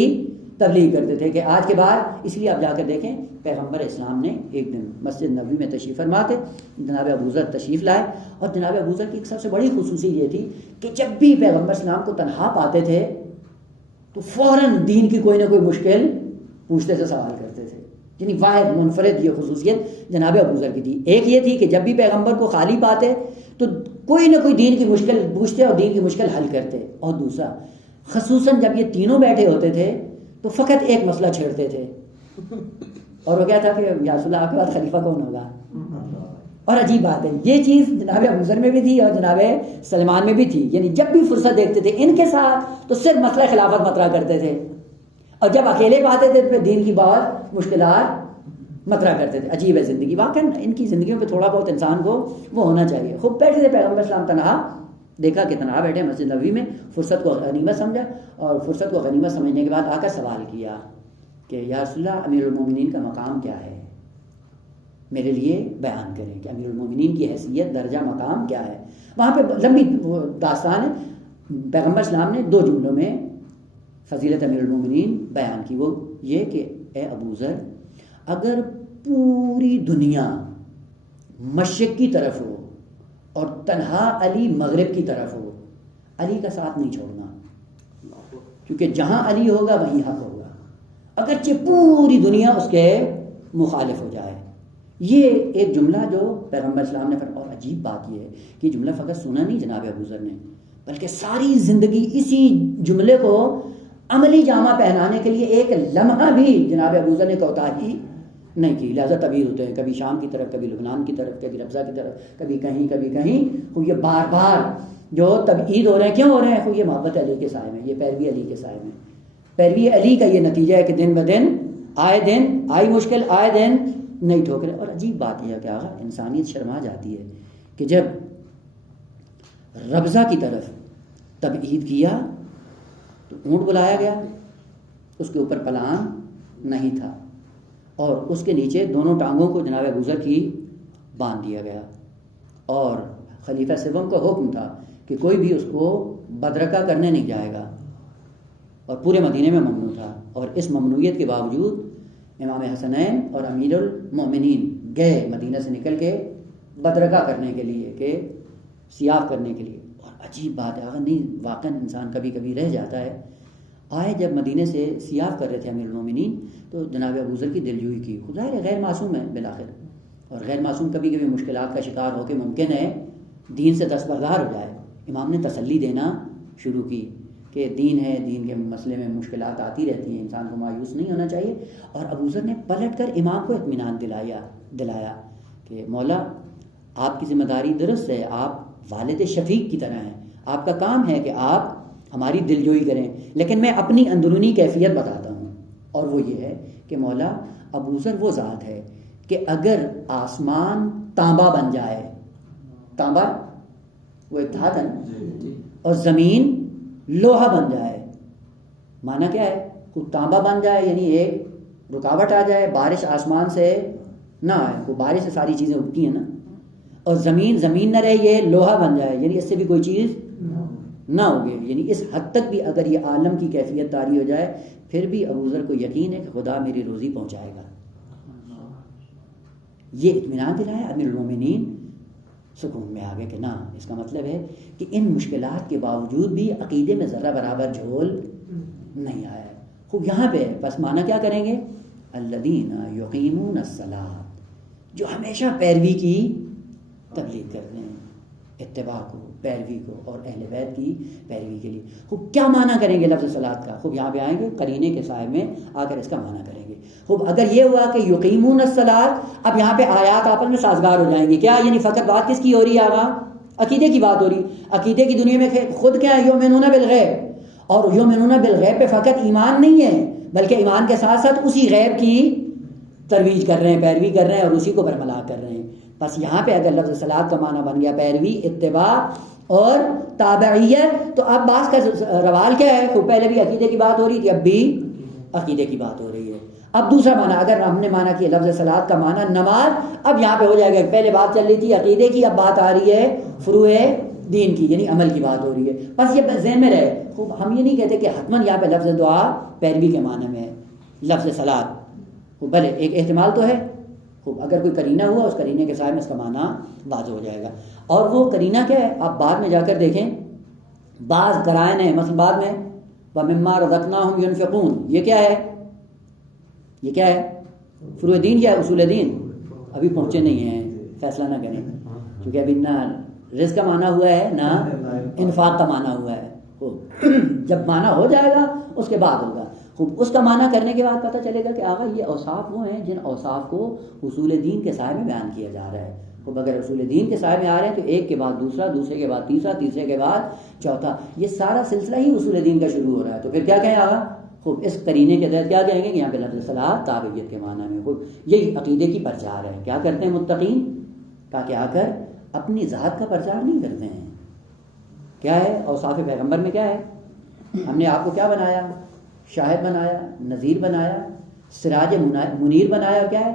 تبلیغ کرتے تھے، کہ آج کے بعد اس لیے آپ جا کر دیکھیں پیغمبر اسلام نے ایک دن مسجد نبوی میں تشریف فرما تھے، جناب ابوذر تشریف لائے، اور جناب ابوذر کی ایک سب سے بڑی خصوصی یہ تھی کہ جب بھی پیغمبر اسلام کو تنہا پاتے تھے تو فوراً دین کی کوئی نہ کوئی مشکل پوچھتے تھے، سوال کرتے تھے۔ یعنی واحد منفرد یہ خصوصیت جناب ابوذر کی تھی۔ ایک یہ تھی کہ جب بھی پیغمبر کو خالی پاتے تو کوئی نہ کوئی دین کی مشکل پوچھتے اور دین کی مشکل حل کرتے۔ اور دوسرا خصوصاً جب یہ تینوں بیٹھے ہوتے تھے تو فقط ایک مسئلہ چھیڑتے تھے، اور وہ کیا تھا کہ یا رسول اللہ آپ کے بعد خلیفہ کون ہوگا؟ اور عجیب بات ہے یہ چیز جناب ابوذر میں بھی تھی اور جناب سلمان میں بھی تھی، یعنی جب بھی فرصت دیکھتے تھے ان کے ساتھ تو صرف مسئلہ خلافت مطرح کرتے تھے۔ اور جب اکیلے پاتے تھے پھر دین کی بہت مشکلات مطرح کرتے تھے. عجیب ہے زندگی واقعا. ان کی زندگیوں پہ تھوڑا بہت انسان کو وہ ہونا چاہیے. خوب بیٹھے تھے پیغمبر اسلام تنہا, دیکھا کہ تنہا بیٹھے مسجد نبوی میں, فرصت کو غنیمت سمجھا, اور فرصت کو غنیمت سمجھنے کے بعد آ کر سوال کیا کہ یا رسول اللہ امیر المومنین کا مقام کیا ہے, میرے لیے بیان کریں کہ امیر المومنین کی حیثیت درجہ مقام کیا ہے. وہاں پہ لمبی داستان ہے. پیغمبر اسلام نے 2 جملوں میں فضیلت امیر المومنین بیان کی, وہ یہ کہ اے ابو ذر, اگر پوری دنیا مشرق کی طرف ہو اور تنہا علی مغرب کی طرف ہو, علی کا ساتھ نہیں چھوڑنا, کیونکہ جہاں علی ہوگا وہیں حق ہوگا, اگرچہ پوری دنیا اس کے مخالف ہو جائے. یہ ایک جملہ جو پیغمبر اسلام نے فرمایا. اور عجیب بات یہ ہے کہ جملہ فقط سنا نہیں جناب ابو ذر نے, بلکہ ساری زندگی اسی جملے کو عملی جامہ پہنانے کے لیے ایک لمحہ بھی جناب ابو ذر نے کوتاہی نہیں کی. لہٰذا طویل ہوتے ہیں, کبھی شام کی طرف, کبھی لبنان کی طرف, کبھی ربضہ کی طرف, کبھی کہیں. وہ یہ بار بار جو تبعید ہو رہے ہیں, کیوں ہو رہے ہیں؟ وہ یہ محبت علی کے سائے میں, یہ پیروی علی کے سائے میں, پیروی علی کا یہ نتیجہ ہے کہ دن بدن آئی مشکل, آئے دن نہیں ٹھوکرے. اور عجیب بات یہ ہے کہ آغا انسانیت شرما جاتی ہے کہ جب ربضہ کی طرف تبعید کیا تو اونٹ بلایا گیا, اس کے اوپر پلان نہیں تھا, اور اس کے نیچے دونوں ٹانگوں کو جناب ابو ذر کی باندھ دیا گیا, اور خلیفہ سوم کا حکم تھا کہ کوئی بھی اس کو بدرکہ کرنے نہیں جائے گا, اور پورے مدینے میں ممنوع تھا. اور اس ممنوعیت کے باوجود امام حسنین اور امیر المومنین گئے مدینہ سے نکل کے بدرکہ کرنے کے لیے, کہ سیاف کرنے کے لیے. اور عجیب بات ہے, اگر نہیں واقعا انسان کبھی کبھی رہ جاتا ہے. آئے جب مدینے سے سیاف کر رہے تھے امیر المومنین, تو جناب ابو ذر کی دلجوئی کی. خدا ہے غیر معصوم ہے بالآخر, اور غیر معصوم کبھی کبھی مشکلات کا شکار ہو کے ممکن ہے دین سے دستبردار ہو جائے. امام نے تسلی دینا شروع کی کہ دین ہے, دین کے مسئلے میں مشکلات آتی رہتی ہیں, انسان کو مایوس نہیں ہونا چاہیے. اور ابو ذر نے پلٹ کر امام کو اطمینان دلایا کہ مولا آپ کی ذمہ داری درست ہے, آپ والد شفیق کی طرح ہیں, آپ کا کام ہے کہ آپ ہماری دلجوئی کریں, لیکن میں اپنی اندرونی کیفیت بتاتا ہوں, اور وہ یہ ہے کہ مولا ابو ذر وہ ذات ہے کہ اگر آسمان تانبا بن جائے, تانبا وہ ایک دھات ہے نا, اور زمین لوہا بن جائے, معنی کیا ہے؟ کوئی تانبا بن جائے یعنی ایک رکاوٹ آ جائے, بارش آسمان سے نہ آئے, وہ بارش سے ساری چیزیں اگتی ہیں نا, اور زمین نہ رہے, یہ لوہا بن جائے یعنی اس سے بھی کوئی چیز نہ ہوگی. یعنی اس حد تک بھی اگر یہ عالم کی کیفیت طاری ہو جائے, پھر بھی ابو ذر کو یقین ہے کہ خدا میری روزی پہنچائے گا. یہ اطمینان دلایا. امیر المومنین سکون میں آ گئے کہ نہ, اس کا مطلب ہے کہ ان مشکلات کے باوجود بھی عقیدے میں ذرہ برابر جھول نہیں آیا ہے. خوب یہاں پہ بس معنی کیا کریں گے؟ الذین یقیمون الصلاۃ, جو ہمیشہ پیروی کی تبلیغ کرتے ہیں, اتباع کو, پیروی کو, اور اہل بیت کی پیروی کے لیے. خوب کیا معنی کریں گے لفظ صلاۃ کا؟ خوب یہاں پہ آئیں گے قرینے کے سائے میں آ کر اس کا معنی کریں گے. خوب اگر یہ ہوا کہ یقیمون الصلاۃ, اب یہاں پہ آیات آپس میں سازگار ہو جائیں گی. کیا یعنی فقط بات کس کی ہو رہی ہے آقا؟ عقیدے کی بات ہو رہی. عقیدے کی دنیا میں خود کیا ہے؟ یؤمنون بالغیب, اور یؤمنون بالغیب پہ فقط ایمان نہیں ہے, بلکہ ایمان کے ساتھ ساتھ اسی غیب کی ترویج کر رہے ہیں, پیروی کر رہے ہیں, اور اسی کو برملا کر رہے ہیں. بس یہاں پہ اگر لفظ صلاۃ کا معنی بن گیا پیروی, اتباع اور تابعیت, تو اب بات کا روال کیا ہے؟ خوب پہلے بھی عقیدے کی بات ہو رہی تھی, اب بھی عقیدے کی بات ہو رہی ہے. اب دوسرا معنی اگر ہم نے معنی کیا لفظ صلاۃ کا معنی نماز, اب یہاں پہ ہو جائے گا, پہلے بات چل رہی تھی عقیدے کی, اب بات آ رہی ہے فروع دین کی, یعنی عمل کی بات ہو رہی ہے. بس یہ ذہن میں رہے. خوب ہم یہ نہیں کہتے کہ حتماً یہاں پہ لفظ دعا پیروی کے معنی میں لفظ صلاۃ, بھلے ایک احتمال تو ہے. خوب اگر کوئی کرینہ ہوا, اس کرینے کے ساتھ میں اس کا معنی واضح ہو جائے گا. اور وہ کرینہ کیا ہے آپ بعد میں جا کر دیکھیں, بعض قرائن ہیں, مثلا بعد میں وَمِمَّا رَزَقْنَاهُمْ يُنْفِقُونَ, یہ کیا ہے؟ یہ کیا ہے؟ فروع دین کیا ہے؟ اصول دین. ابھی پہنچے نہیں ہیں, فیصلہ نہ کریں, کیونکہ ابھی نہ رزق کا معنی ہوا ہے نہ انفاق کا معنی ہوا ہے. جب معنی ہو جائے گا اس کے بعد ہوگا. خوب اس کا معنی کرنے کے بعد پتہ چلے گا کہ آقا یہ اوصاف وہ ہیں جن اوصاف کو اصول دین کے سائے میں بیان کیا جا رہا ہے. خوب اگر اصول دین کے سائے میں آ رہے ہیں تو ایک کے بعد دوسرا, دوسرے کے بعد تیسرا, تیسرے کے بعد چوتھا, یہ سارا سلسلہ ہی اصول دین کا شروع ہو رہا ہے. تو پھر کیا کہیں آقا؟ خوب اس قرینے کے تحت کیا کہیں گے کہ یہاں پہ لفظ صلاح تابعیت کے معنی میں خوب یہی عقیدے کی پرچار ہے. کیا کرتے ہیں متقین؟ تاکہ آ کر اپنی ذات کا پرچار نہیں کرتے ہیں. کیا ہے اوصاف پیغمبر میں کیا ہے؟ ہم نے آپ کو کیا بنایا؟ شاہد بنایا، نذیر بنایا، سراج منیر بنایا. کیا ہے؟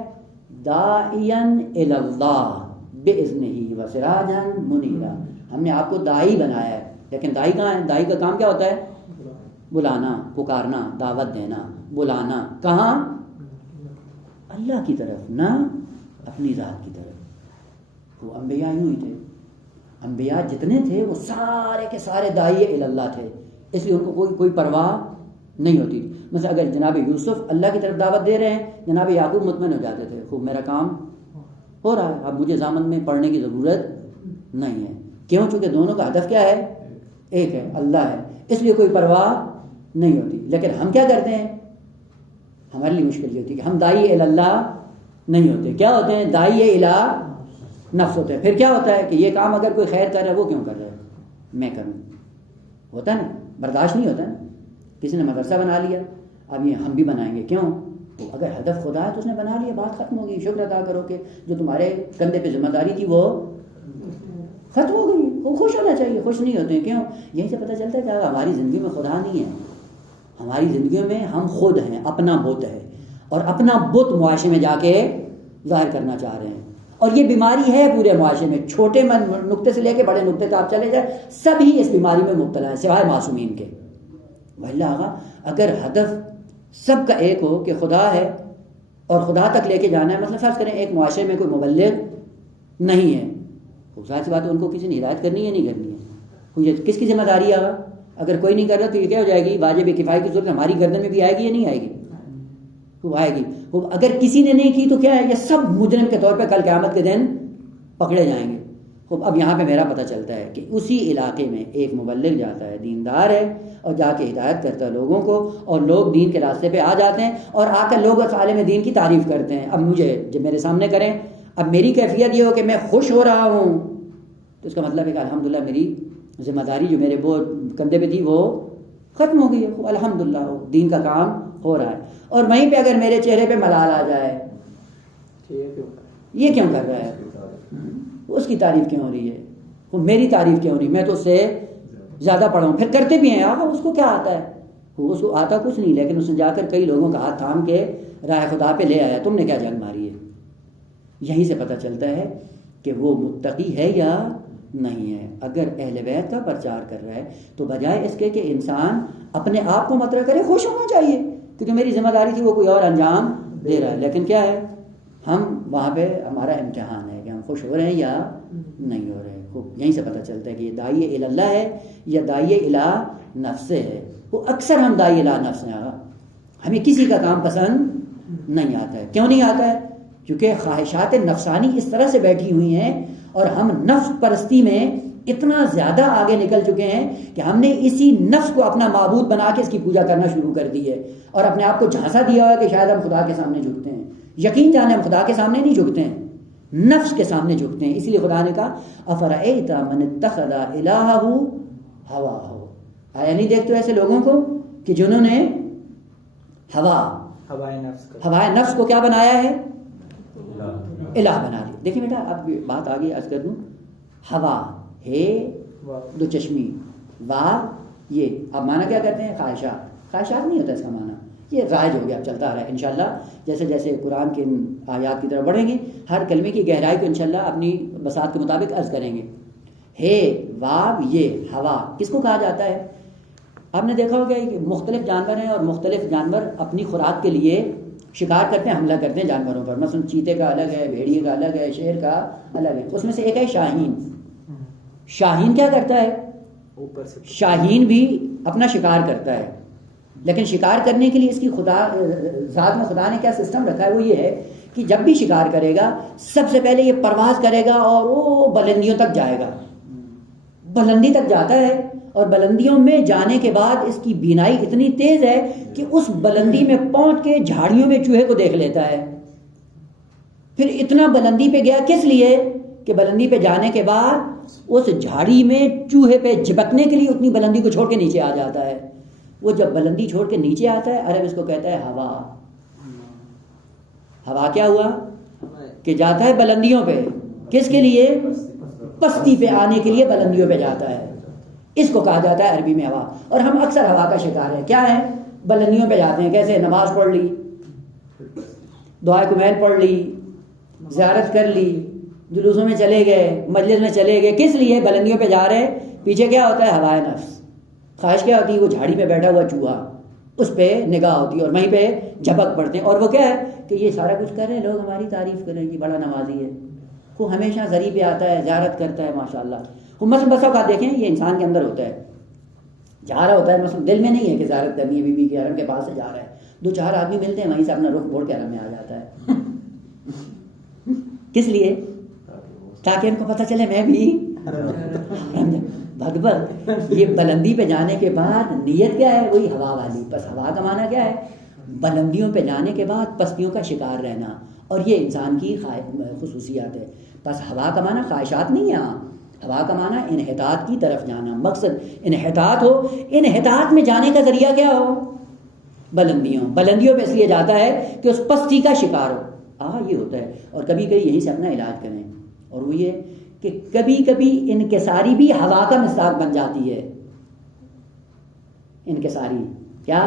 داعین الی اللہ باذنہ و سراجا منیرا. ہم نے آپ کو داعی بنایا ہے. لیکن داعی کہاں ہے؟ داعی کا کام کیا ہوتا ہے؟ بلانا، پکارنا، دعوت دینا، بلانا. کہاں؟ اللہ کی طرف، نہ اپنی ذات کی طرف. وہ انبیاء یوں ہی تھے. انبیاء جتنے تھے وہ سارے کے سارے داعی الی اللہ تھے، اس لیے ان کو کوئی پرواہ نہیں ہوتی تھی. مثلا اگر جناب یوسف اللہ کی طرف دعوت دے رہے ہیں، جناب یعقوب مطمئن ہو جاتے تھے، خوب میرا کام ہو رہا ہے، اب مجھے زامن میں پڑھنے کی ضرورت نہیں ہے. کیوں؟ چونکہ دونوں کا ہدف کیا ہے؟ ایک ہے، اللہ ہے، اس لیے کوئی پرواہ نہیں ہوتی. لیکن ہم کیا کرتے ہیں؟ ہمارے لیے مشکل یہ ہوتی ہے کہ ہم داعی الی اللہ نہیں ہوتے. کیا ہوتے ہیں؟ داعی الی نفس ہوتے ہیں. پھر کیا ہوتا ہے کہ یہ کام اگر کوئی خیر کر رہا ہے وہ کیوں کر رہا ہے؟ میں کروں. ہوتا ہے نا، برداشت نہیں ہوتا نا. کسی نے مدرسہ بنا لیا، اب یہ ہم بھی بنائیں گے. کیوں؟ تو اگر ہدف خدا ہے تو اس نے بنا لیا، بات ختم ہوگی. شکر ادا کرو کہ جو تمہارے کندھے پہ ذمہ داری تھی وہ ختم ہو گئی. وہ خوش ہونا چاہیے. خوش نہیں ہوتے ہیں. کیوں؟ یہیں سے پتہ چلتا ہے کہ ہماری زندگی میں خدا نہیں ہے. ہماری زندگیوں میں ہم خود ہیں، اپنا بت ہے، اور اپنا بت معاشرے میں جا کے ظاہر کرنا چاہ رہے ہیں. اور یہ بیماری ہے پورے معاشرے میں. چھوٹے نقطے سے لے کے بڑے نقطے تک آپ چلے جائیں، سب ہی اس بیماری میں مبتلا ہیں سوائے معصومین کے. واللہ آغا اگر ہدف سب کا ایک ہو کہ خدا ہے اور خدا تک لے کے جانا ہے، مطلب فرض کریں ایک معاشرے میں کوئی مبلغ نہیں ہے، ظاہر سی بات ہے ان کو کسی نے ہدایت کرنی ہے نہیں کرنی ہے. یہ کس کی ذمہ داری ہے؟ آگا اگر کوئی نہیں کر رہا تو یہ کیا ہو جائے گی؟ واجب کفایت کی صورت ہماری گردن میں بھی آئے گی یا نہیں آئے گی؟ وہ آئے گی. اگر کسی نے نہیں کی تو کیا ہے؟ یہ سب مجرم کے طور پہ کل قیامت کے دن پکڑے جائیں گے. اب یہاں پہ میرا پتہ چلتا ہے کہ اسی علاقے میں ایک مبلغ جاتا ہے، دیندار ہے، اور جا کے ہدایت کرتا ہے لوگوں کو، اور لوگ دین کے راستے پہ آ جاتے ہیں، اور آ کر لوگ اس عالم دین کی تعریف کرتے ہیں. اب مجھے جب میرے سامنے کریں، اب میری کیفیت یہ ہو کہ میں خوش ہو رہا ہوں، تو اس کا مطلب ہے کہ الحمدللہ میری ذمہ داری جو میرے وہ کندھے پہ تھی وہ ختم ہو گئی ہے. الحمدللہ دین کا کام ہو رہا ہے. اور وہیں پہ اگر میرے چہرے پہ ملال آ جائے، یہ کیوں کر رہا ہے؟ اس کی تعریف کیوں ہو رہی ہے؟ وہ میری تعریف کیوں ہو رہی ہے؟ میں تو اس سے زیادہ پڑھا ہوں. پھر کرتے بھی ہیں آپ، اس کو کیا آتا ہے؟ اس کو آتا کچھ نہیں، لیکن اس نے جا کر کئی لوگوں کا ہاتھ تھام کے راہ خدا پہ لے آیا. تم نے کیا جنگ ماری ہے؟ یہیں سے پتہ چلتا ہے کہ وہ متقی ہے یا نہیں ہے. اگر اہل بیت کا پرچار کر رہا ہے تو بجائے اس کے کہ انسان اپنے آپ کو مطرح کرے، خوش ہونا چاہیے کیونکہ میری ذمہ داری تھی وہ کوئی اور انجام دے رہا ہے. لیکن کیا ہے؟ ہم وہاں پہ ہمارا امتحان ہے کہ ہم خوش ہو رہے ہیں یا نہیں ہو رہے ہیں. یہیں سے پتہ چلتا ہے کہ یہ داعی الی اللہ ہے یا داعی الی نفس ہے. وہ اکثر ہم داعی الی نفس ہیں. ہمیں کسی کا کام پسند نہیں آتا ہے. کیوں نہیں آتا ہے؟ کیونکہ خواہشات نفسانی اس طرح سے بیٹھی ہوئی ہیں، اور ہم نفس پرستی میں اتنا زیادہ آگے نکل چکے ہیں کہ ہم نے اسی نفس کو اپنا معبود بنا کے اس کی پوجا کرنا شروع کر دی ہے، اور اپنے آپ کو جھانسا دیا ہوا ہے کہ شاید ہم خدا کے سامنے جھکتے ہیں. یقین جانے ہم خدا کے سامنے نہیں جھکتے ہیں، نفس کے سامنے جھکتے ہیں. اس لیے خدا نے کہا افرأیت من اتخذ الہہ ہواہ. آیا نہیں دیکھتے ایسے لوگوں کو کہ جنہوں نے ہوائے نفس کو کیا بنایا ہے؟ الہ بنا دی. دیکھیں بیٹا اب بات آگے عرض کر دوں. ہوا ہے دو چشمی، وا یہ اب معنی کیا کرتے ہیں؟ خواہشات نہیں ہوتا اس کا معنی. یہ رائج ہو گیا، اب چلتا رہا ہے انشاءاللہ. جیسے جیسے قرآن کے آیات کی طرف بڑھیں گے، ہر کلمے کی گہرائی کو انشاءاللہ اپنی بساط کے مطابق عرض کریں گے. ہے واب یہ ہوا کس کو کہا جاتا ہے؟ آپ نے دیکھا ہوگا کہ مختلف جانور ہیں، اور مختلف جانور اپنی خوراک کے لیے شکار کرتے ہیں، حملہ کرتے ہیں جانوروں پر. مثلا چیتے کا الگ ہے، بھیڑیے کا الگ ہے، شیر کا الگ ہے. اس میں سے ایک ہے شاہین. شاہین کیا کرتا ہے؟ شاہین بھی اپنا شکار کرتا ہے، لیکن شکار کرنے کے لیے اس کی ذات میں خدا نے کیا سسٹم رکھا ہے؟ وہ یہ ہے کہ جب بھی شکار کرے گا سب سے پہلے یہ پرواز کرے گا اور وہ بلندیوں تک جائے گا. بلندی تک جاتا ہے، اور بلندیوں میں جانے کے بعد اس کی بینائی اتنی تیز ہے کہ اس بلندی میں پہنچ کے جھاڑیوں میں چوہے کو دیکھ لیتا ہے. پھر اتنا بلندی پہ گیا کس لیے؟ کہ بلندی پہ جانے کے بعد اس جھاڑی میں چوہے پہ جھپکنے کے لیے اتنی بلندی کو چھوڑ کے نیچے آ جاتا ہے. وہ جب بلندی چھوڑ کے نیچے آتا ہے، عرب اس کو کہتا ہے ہوا. ہوا کیا ہوا کہ جاتا ہے بلندیوں پہ، کس کے لیے؟ پستی پہ آنے کے لیے بلندیوں پہ جاتا ہے. اس کو کہا جاتا ہے عربی میں ہوا. اور ہم اکثر ہوا کا شکار ہیں. کیا ہے؟ بلندیوں پہ جاتے ہیں. کیسے؟ نماز پڑھ لی، دعائے کمیل پڑھ لی، زیارت کر لی، جلوسوں میں چلے گئے، مجلس میں چلے گئے. کس لیے؟ بلندیوں پہ جا رہے. پیچھے کیا ہوتا ہے؟ ہوائے نفس. خواہش کیا ہوتی ہے؟ وہ جھاڑی پہ بیٹھا ہوا چوہا، اس پہ نگاہ ہوتی ہے اور وہیں پہ جھپک پڑتے ہیں. اور وہ کیا ہے کہ یہ سارا کچھ کر رہے ہیں، لوگ ہماری تعریف کر رہے ہیں، یہ بڑا نمازی ہے، وہ ہمیشہ ذریع پہ آتا ہے، زیارت کرتا ہے، ماشاء اللہ. مثلا بس اوقات دیکھیں یہ انسان کے اندر ہوتا ہے، جا رہا ہوتا ہے، مثلا دل میں نہیں ہے کہ زیارت کرنی ہے، بی بی کے حرم کے پاس سے جا رہا ہے، 2-4 آدمی ملتے ہیں، وہیں سے اپنا رخ موڑ کے حرم میں آ جاتا ہے. کس لیے؟ تاکہ ان کو پتہ چلے میں بھی بھگبت. یہ بلندی پہ جانے کے بعد نیت کیا ہے؟ وہی ہوا والی. بس ہوا کا معنی کیا ہے؟ بلندیوں پہ جانے کے بعد پستیوں کا شکار رہنا. اور یہ انسان کی خصوصیات ہے. بس ہوا کا معنی خواہشات نہیں ہے. ہوا کا معنی انحطاط کی طرف جانا. مقصد انحطاط ہو. انحطاط میں جانے کا ذریعہ کیا ہو؟ بلندیوں پہ اس لیے جاتا ہے کہ اس پستی کا شکار ہو. یہ ہوتا ہے. اور کبھی کبھی یہیں سے اپنا علاج کریں. اور وہ یہ کہ کبھی کبھی انکساری بھی ہوا کا مصداق بن جاتی ہے. انکساری کیا؟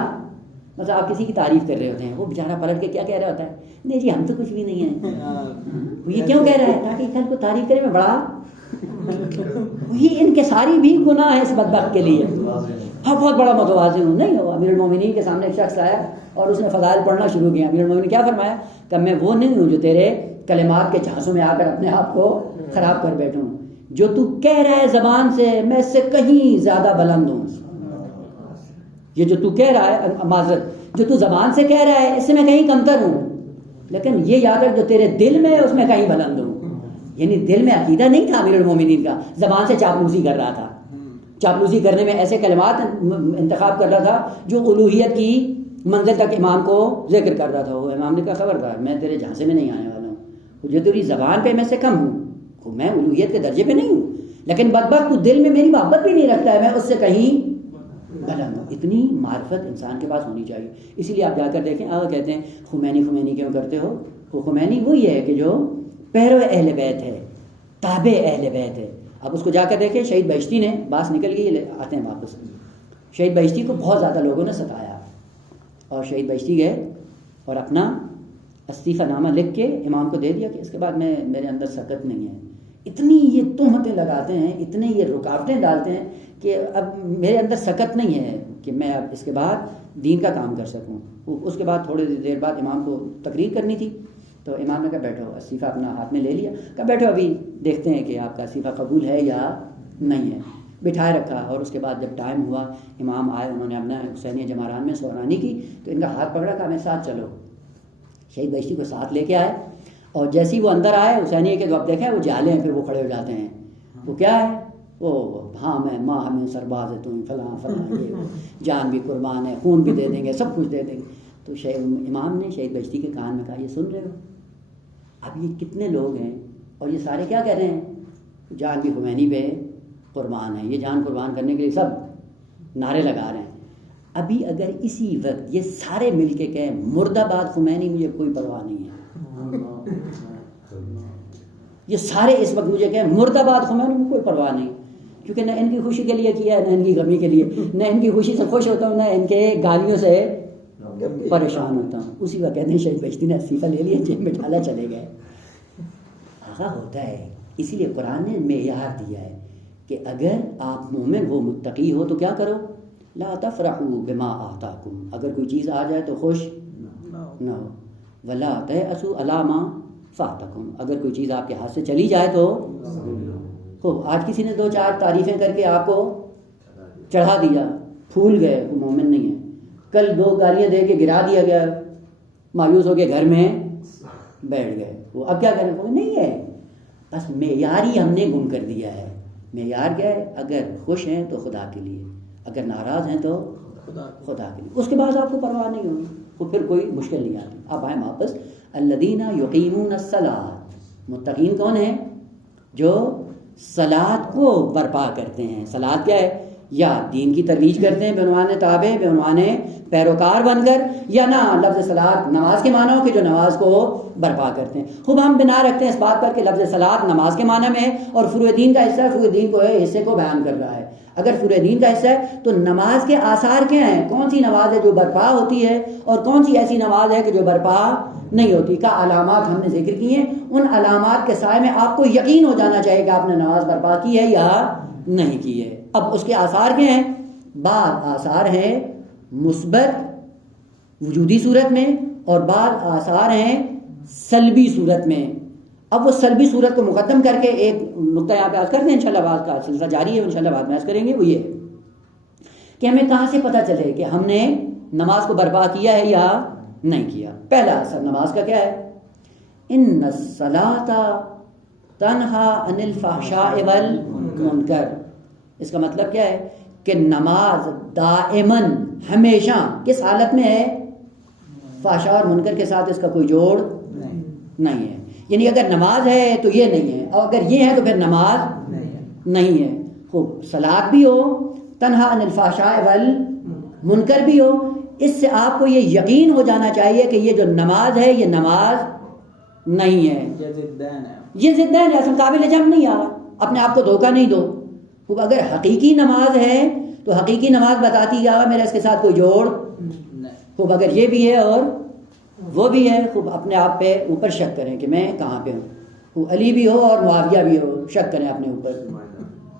مطلب آپ کسی کی تعریف کر رہے ہوتے ہیں، وہ بیچارہ پلٹ کے کیا کہہ رہا ہوتا ہے؟ نہیں جی ہم تو کچھ بھی نہیں ہیں. وہ یہ کیوں کہہ رہا ہے؟ تاکہ کل کو تعریف کرے میں بڑا. یہ انکساری بھی گناہ ہے اس بدبخت کے لیے. بہت بڑا متواضع ہوں. نہیں ہو. امیر المومنین کے سامنے ایک شخص آیا اور اس نے فضائل پڑھنا شروع کیا. امیر المومنین کیا فرمایا کہ میں وہ نہیں ہوں جو تیرے کلمات کے جھانسوں میں آ کر اپنے آپ کو خراب کر بیٹھوں. جو تو کہہ رہا ہے زبان سے میں اس سے کہیں زیادہ بلند ہوں. یہ جو تو کہہ رہا ہے، معذرت، جو تو زبان سے کہہ رہا ہے اس سے میں کہیں کمتر ہوں، لیکن یہ یاد رکھ جو تیرے دل میں ہے اس میں کہیں بلند ہوں. یعنی دل میں عقیدہ نہیں تھا امیر المومنین کا، زبان سے چاپلوسی کر رہا تھا. چاپلوسی کرنے میں ایسے کلمات انتخاب کر رہا تھا جو الوہیت کی منزل تک امام کو ذکر کر رہا تھا. وہ امام نے کہا خبردار میں تیرے جھانسے میں نہیں آنے والا ہوں. جو تیری زبان پہ میں سے کم ہوں، میں الوہیت کے درجے پہ نہیں ہوں، لیکن بدبخت تو دل میں میری محبت بھی نہیں رکھتا ہے، میں اس سے کہیں بلند ہوں. اتنی معرفت انسان کے پاس ہونی چاہیے. اسی لیے آپ جا کر دیکھیں کہتے ہیں خمینی کیوں کرتے ہو؟ وہ خمینی وہی ہے کہ جو پیرو اہل بیت ہے، تابع اہل بیت ہے. اب اس کو جا کر دیکھیں شہید بہشتی نے، باس نکل گئی آتے ہیں واپس. شہید بہشتی کو بہت زیادہ لوگوں نے ستایا اور شہید بہشتی گئے اور اپنا استعفیٰ نامہ لکھ کے امام کو دے دیا کہ اس کے بعد میرے اندر سکت نہیں ہے. اتنی یہ تہمتیں لگاتے ہیں، اتنے یہ رکاوٹیں ڈالتے ہیں کہ اب میرے اندر سکت نہیں ہے کہ میں اب اس کے بعد دین کا کام کر سکوں. اس کے بعد تھوڑی دیر بعد امام کو تقریر کرنی تھی تو امام نے کہا بیٹھو. استعفیٰ اپنا ہاتھ میں لے لیا، کہا بیٹھو ابھی دیکھتے ہیں کہ آپ کا استعفیٰ قبول ہے یا نہیں ہے. بٹھائے رکھا اور اس کے بعد جب ٹائم ہوا امام آئے، انہوں نے اپنا حسینیہ جماران میں سورانی کی تو ان کا ہاتھ پکڑا، کہا میں ساتھ چلو. شہید بہشتی کو ساتھ لے کے آئے اور جیسے ہی وہ اندر آئے حسینیہ کے جو اب دیکھیں وہ جالے ہیں، پھر وہ کھڑے ہو جاتے ہیں. وہ کیا ہے؟ وہ ہاں میں ماں ہمیں سرباز ہے تم فلاں فلاں، یہ جان بھی قربان ہے، خون بھی دے دیں گے، سب کچھ دے دیں گے. تو امام نے شہید بہشتی کے کان میں کہا یہ سن رہے ہو؟ اب یہ کتنے لوگ ہیں اور یہ سارے کیا کہہ رہے ہیں؟ جان بھی خمینی پہ قربان ہے، یہ جان قربان کرنے کے لیے سب نعرے لگا رہے ہیں. ابھی اگر اسی وقت یہ سارے مل کے کہیں مرد آباد خمینی، مجھے کوئی پرواہ نہیں ہے. یہ سارے اس وقت مجھے کہیں مرد آباد خمینی، مجھے کوئی پرواہ نہیں، کیونکہ نہ ان کی خوشی کے لیے کیا ہے، نہ ان کی غمی کے لیے. نہ ان کی خوشی سے خوش ہوتا ہوں، نہ ان کے گالیوں سے پریشان ہوتا ہوں. اسی وقت کہتے ہیں شہید بہشتی نے استعفیٰ لے لیا، جیب میں ڈالا، چلے گئے. ہوتا ہے. اسی لیے قرآن نے معیار دیا ہے کہ اگر آپ مومن ہو، متقی ہو تو کیا کرو؟ لا تفرحوا بما آتاکم، اگر کوئی چیز آ جائے تو خوش نہ ہو. ولا تیأسوا علی ما فاتکم، اگر کوئی چیز آپ کے ہاتھ سے چلی جائے تو آج کسی نے 2-4 تعریفیں کر کے آپ کو چڑھا دیا، پھول گئے، وہ مومن نہیں ہے. کل 2 گالیاں دے کے گرا دیا گیا، مایوس ہو کے گھر میں بیٹھ گئے. وہ اب کیا کریں؟ وہ نہیں ہے. بس معیار ہی ہم نے گم کر دیا ہے. معیار کیا ہے؟ اگر خوش ہیں تو خدا کے لیے، اگر ناراض ہیں تو خدا کے لیے. اس کے بعد آپ کو پرواہ نہیں ہوگی، وہ پھر کوئی مشکل نہیں آتی. آپ آئیں واپس. الذین یقیمون الصلاۃ، متقین کون ہیں؟ جو صلاۃ کو برپا کرتے ہیں. صلاۃ کیا ہے؟ یا دین کی ترویج کرتے ہیں بعنوان تابع، بعنوان پیروکار بن کر، یا نہ لفظ صلاۃ نماز کے معنی ہو کہ جو نماز کو برپا کرتے ہیں. خوب ہم بنا رکھتے ہیں اس بات پر کہ لفظ صلاۃ نماز کے معنی میں ہے اور فروع دین کا حصہ ہے، فروع دین کو ہے حصے کو بیان کر رہا ہے. اگر فروع دین کا حصہ ہے تو نماز کے آثار کیا ہیں، کون سی نماز ہے جو برپا ہوتی ہے اور کون سی ایسی نماز ہے کہ جو برپا نہیں ہوتی، کا علامات ہم نے ذکر کی ہیں. ان علامات کے سائے میں آپ کو یقین ہو جانا چاہیے کہ آپ نے نماز برپا کی ہے یا نہیں کی ہے. اب اس کے آثار کیا ہیں؟ بعض آثار ہیں مثبت وجودی صورت میں اور بعض آثار ہیں سلبی صورت میں. اب وہ سلبی صورت کو مقدم کر کے ایک نقطہ یہاں پہ عرض کرتے ہیں، انشاءاللہ بات کا سلسلہ جاری ہے، انشاءاللہ بعد میں عرض کریں گے. وہ یہ کہ ہمیں کہاں سے پتہ چلے کہ ہم نے نماز کو برپا کیا ہے یا نہیں کیا. پہلا اثر نماز کا کیا ہے؟ ان الصلاۃ تنہا عن الفحشاء والمنکر. اس کا مطلب کیا ہے کہ نماز دائماً ہمیشہ کس حالت میں ہے؟ فحشاء اور منکر کے ساتھ اس کا کوئی جوڑ نہیں ہے. یعنی اگر نماز ہے تو یہ نہیں ہے، اور اگر یہ ہے تو پھر نماز نہیں ہے. خوب صلاۃ بھی ہو، تنہا عن الفحشاء والمنکر بھی ہو، اس سے آپ کو یہ یقین ہو جانا چاہیے کہ یہ جو نماز ہے یہ نماز نہیں ہے، یہ ضدین ہے، اصل قابل جمع نہیں آ. اپنے آپ کو دھوکہ نہیں دو. خوب اگر حقیقی نماز ہے تو حقیقی نماز بتاتی کیا میرا اس کے ساتھ کوئی جوڑ. خوب اگر یہ بھی ہے اور وہ بھی ہے، خوب اپنے آپ پہ اوپر شک کریں کہ میں کہاں پہ ہوں. خوب علی بھی ہو اور معاویہ بھی ہو، شک کریں اپنے اوپر.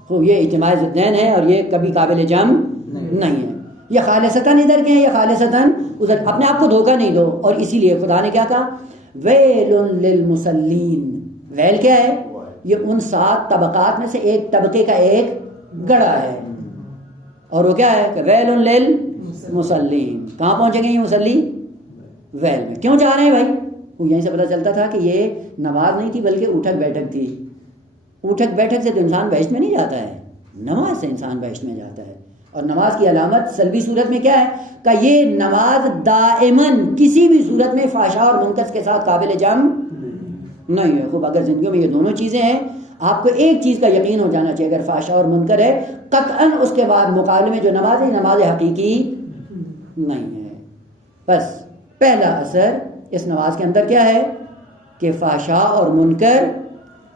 خوب یہ اجتماع ضدین ہے اور یہ کبھی قابل جمع نہیں ہے. یہ خالصتاً ادھر کے ہیں یا خالصتاً ادھر. اپنے آپ کو دھوکہ نہیں دو. اور اسی لیے خدا نے کیا کہا؟ ویل للمصلین. ویل کیا ہے؟ یہ ان 7 طبقات میں سے ایک طبقے کا ایک گڑا ہے. اور وہ کیا ہے کہ ویل للمصلین. کہاں پہنچیں گے یہ مصلی؟ ویل میں. کیوں جا رہے ہیں بھائی؟ وہ یہیں سے پتہ چلتا تھا کہ یہ نماز نہیں تھی بلکہ اٹھک بیٹھک تھی. اٹھک بیٹھک سے تو انسان بہشت میں نہیں جاتا ہے، نماز سے انسان بہشت میں جاتا ہے. اور نماز کی علامت سلبی صورت میں کیا ہے کہ یہ نماز دائماً کسی بھی صورت میں فحشاء اور منکر کے ساتھ قابل جمع نہیں ہے. خوب اگر زندگیوں میں یہ دونوں چیزیں ہیں، آپ کو ایک چیز کا یقین ہو جانا چاہیے، اگر فحشاء اور منکر ہے قطعاً اس کے بعد مقابلے میں جو نماز ہے نماز حقیقی نہیں ہے. بس پہلا اثر اس نماز کے اندر کیا ہے کہ فحشاء اور منکر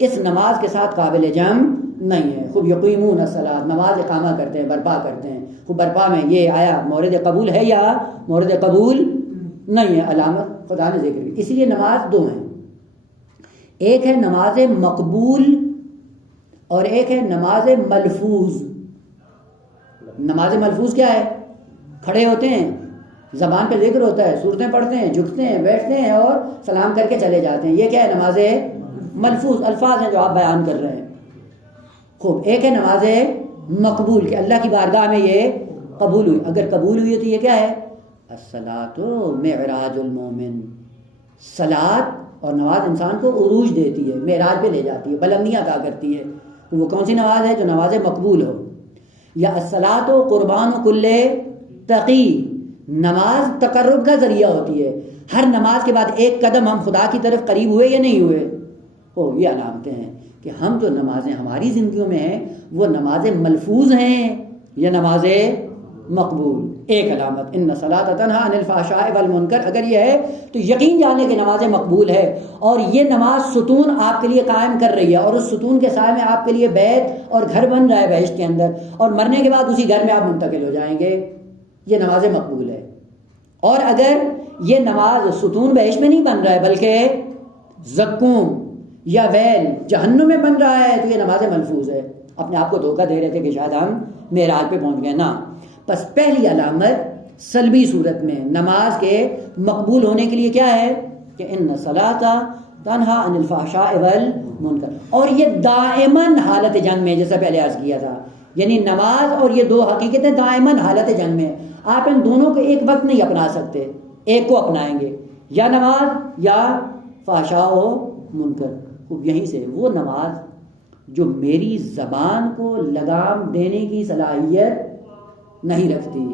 اس نماز کے ساتھ قابل جمع نہیں ہے. خوب یقیمون الصلاۃ، نماز اقامہ کرتے ہیں، برپا کرتے ہیں. خوب برپا میں یہ آیا مورد قبول ہے یا مورد قبول نہیں ہے، علامت خدا نے ذکر کی. اسی لیے نماز دو ہیں، ایک ہے نماز مقبول اور ایک ہے نماز ملفوظ. نماز ملفوظ کیا ہے؟ کھڑے ہوتے ہیں، زبان پہ ذکر ہوتا ہے، سورتیں پڑھتے ہیں، جھکتے ہیں، بیٹھتے ہیں اور سلام کر کے چلے جاتے ہیں. یہ کیا ہے؟ نماز ملفوظ، الفاظ ہیں جو آپ بیان کر رہے ہیں. خوب ایک ہے نماز مقبول کہ اللہ کی بارگاہ میں یہ قبول ہوئی. اگر قبول ہوئی تو یہ کیا ہے؟ الصلاۃ معراج المومن. صلاۃ اور نماز انسان کو عروج دیتی ہے، معراج پہ لے جاتی ہے، بلندیاں عطا کرتی ہے. وہ کون سی نماز ہے؟ جو نماز مقبول ہو. یا الصلاۃ قربان کل تقی، نماز تقرب کا ذریعہ ہوتی ہے. ہر نماز کے بعد ایک قدم ہم خدا کی طرف قریب ہوئے یا نہیں ہوئے. یہ علامتیں ہیں کہ ہم جو نمازیں ہماری زندگیوں میں ہیں وہ نمازیں ملفوظ ہیں یا نماز مقبول. ایک علامت ان الصلاۃ تنہا عن الفحشاء والمنکر. اگر یہ ہے تو یقین جانے کہ نماز مقبول ہے اور یہ نماز ستون آپ کے لیے قائم کر رہی ہے اور اس ستون کے سائے میں آپ کے لیے بیت اور گھر بن رہا ہے بہشت کے اندر، اور مرنے کے بعد اسی گھر میں آپ منتقل ہو جائیں گے. یہ نماز مقبول ہے. اور اگر یہ نماز ستون بہشت میں نہیں بن رہا ہے بلکہ زقوم یا ویل جہنم میں بن رہا ہے تو یہ نماز ملفوظ ہے. اپنے آپ کو دھوکہ دے رہے تھے کہ شاید ہم معراج پہ پہنچ گئے. نا، بس پہلی علامت سلبی صورت میں نماز کے مقبول ہونے کے لیے کیا ہے کہ ان الصلاۃ تنہا عن الفحشاء والمنکر. اور یہ دائماً حالت جنگ میں، جیسا پہلے عرض کیا تھا، یعنی نماز اور یہ دو حقیقتیں دائماً حالت جنگ میں. آپ ان دونوں کو ایک وقت نہیں اپنا سکتے، ایک کو اپنائیں گے، یا نماز یا فحشاء و منکر. یہیں سے وہ نماز جو میری زبان کو لگام دینے کی صلاحیت نہیں رکھتی،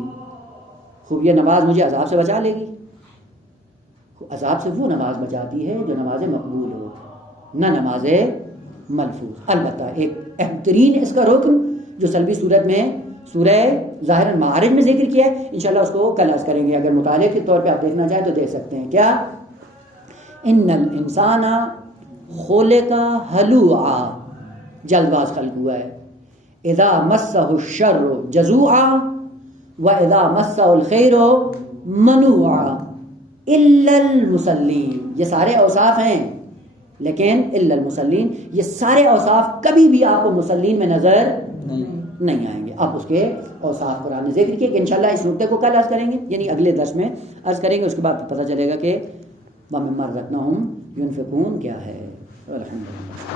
خوب یہ نماز مجھے عذاب سے بچا لے گی. عذاب سے وہ نماز بچاتی ہے جو نماز مقبول ہو، نہ نماز ملفوظ. البتہ ایک اہم ترین اس کا رکن جو سلبی صورت میں سورہ ظاہر معارج میں ذکر کیا ہے، انشاءاللہ اس کو کل عرض کریں گے. اگر مطالعے کے طور پہ آپ دیکھنا چاہیں تو دیکھ سکتے ہیں. کیا؟ ان الانسان خلق ہلوعا، جلد باز خلق ہوا ہے. اذا مسہ الشر جزوعا واذا مسہ الخیر منوعا الا المصلین. یہ سارے اوصاف ہیں، لیکن الا المصلین، یہ سارے اوصاف کبھی بھی آپ کو مصلین میں نظر نہیں آئیں گے. آپ اس کے اوصاف قرآن نے ذکر کیے کہ انشاءاللہ اس نقطے کو کل عرض کریں گے، یعنی اگلے درس میں عرض کریں گے. اس کے بعد پتہ چلے گا کہ وَمِمَّا رَزَقْنَاهُمْ يُنْفِقُونَ کیا ہے. الحمدللہ.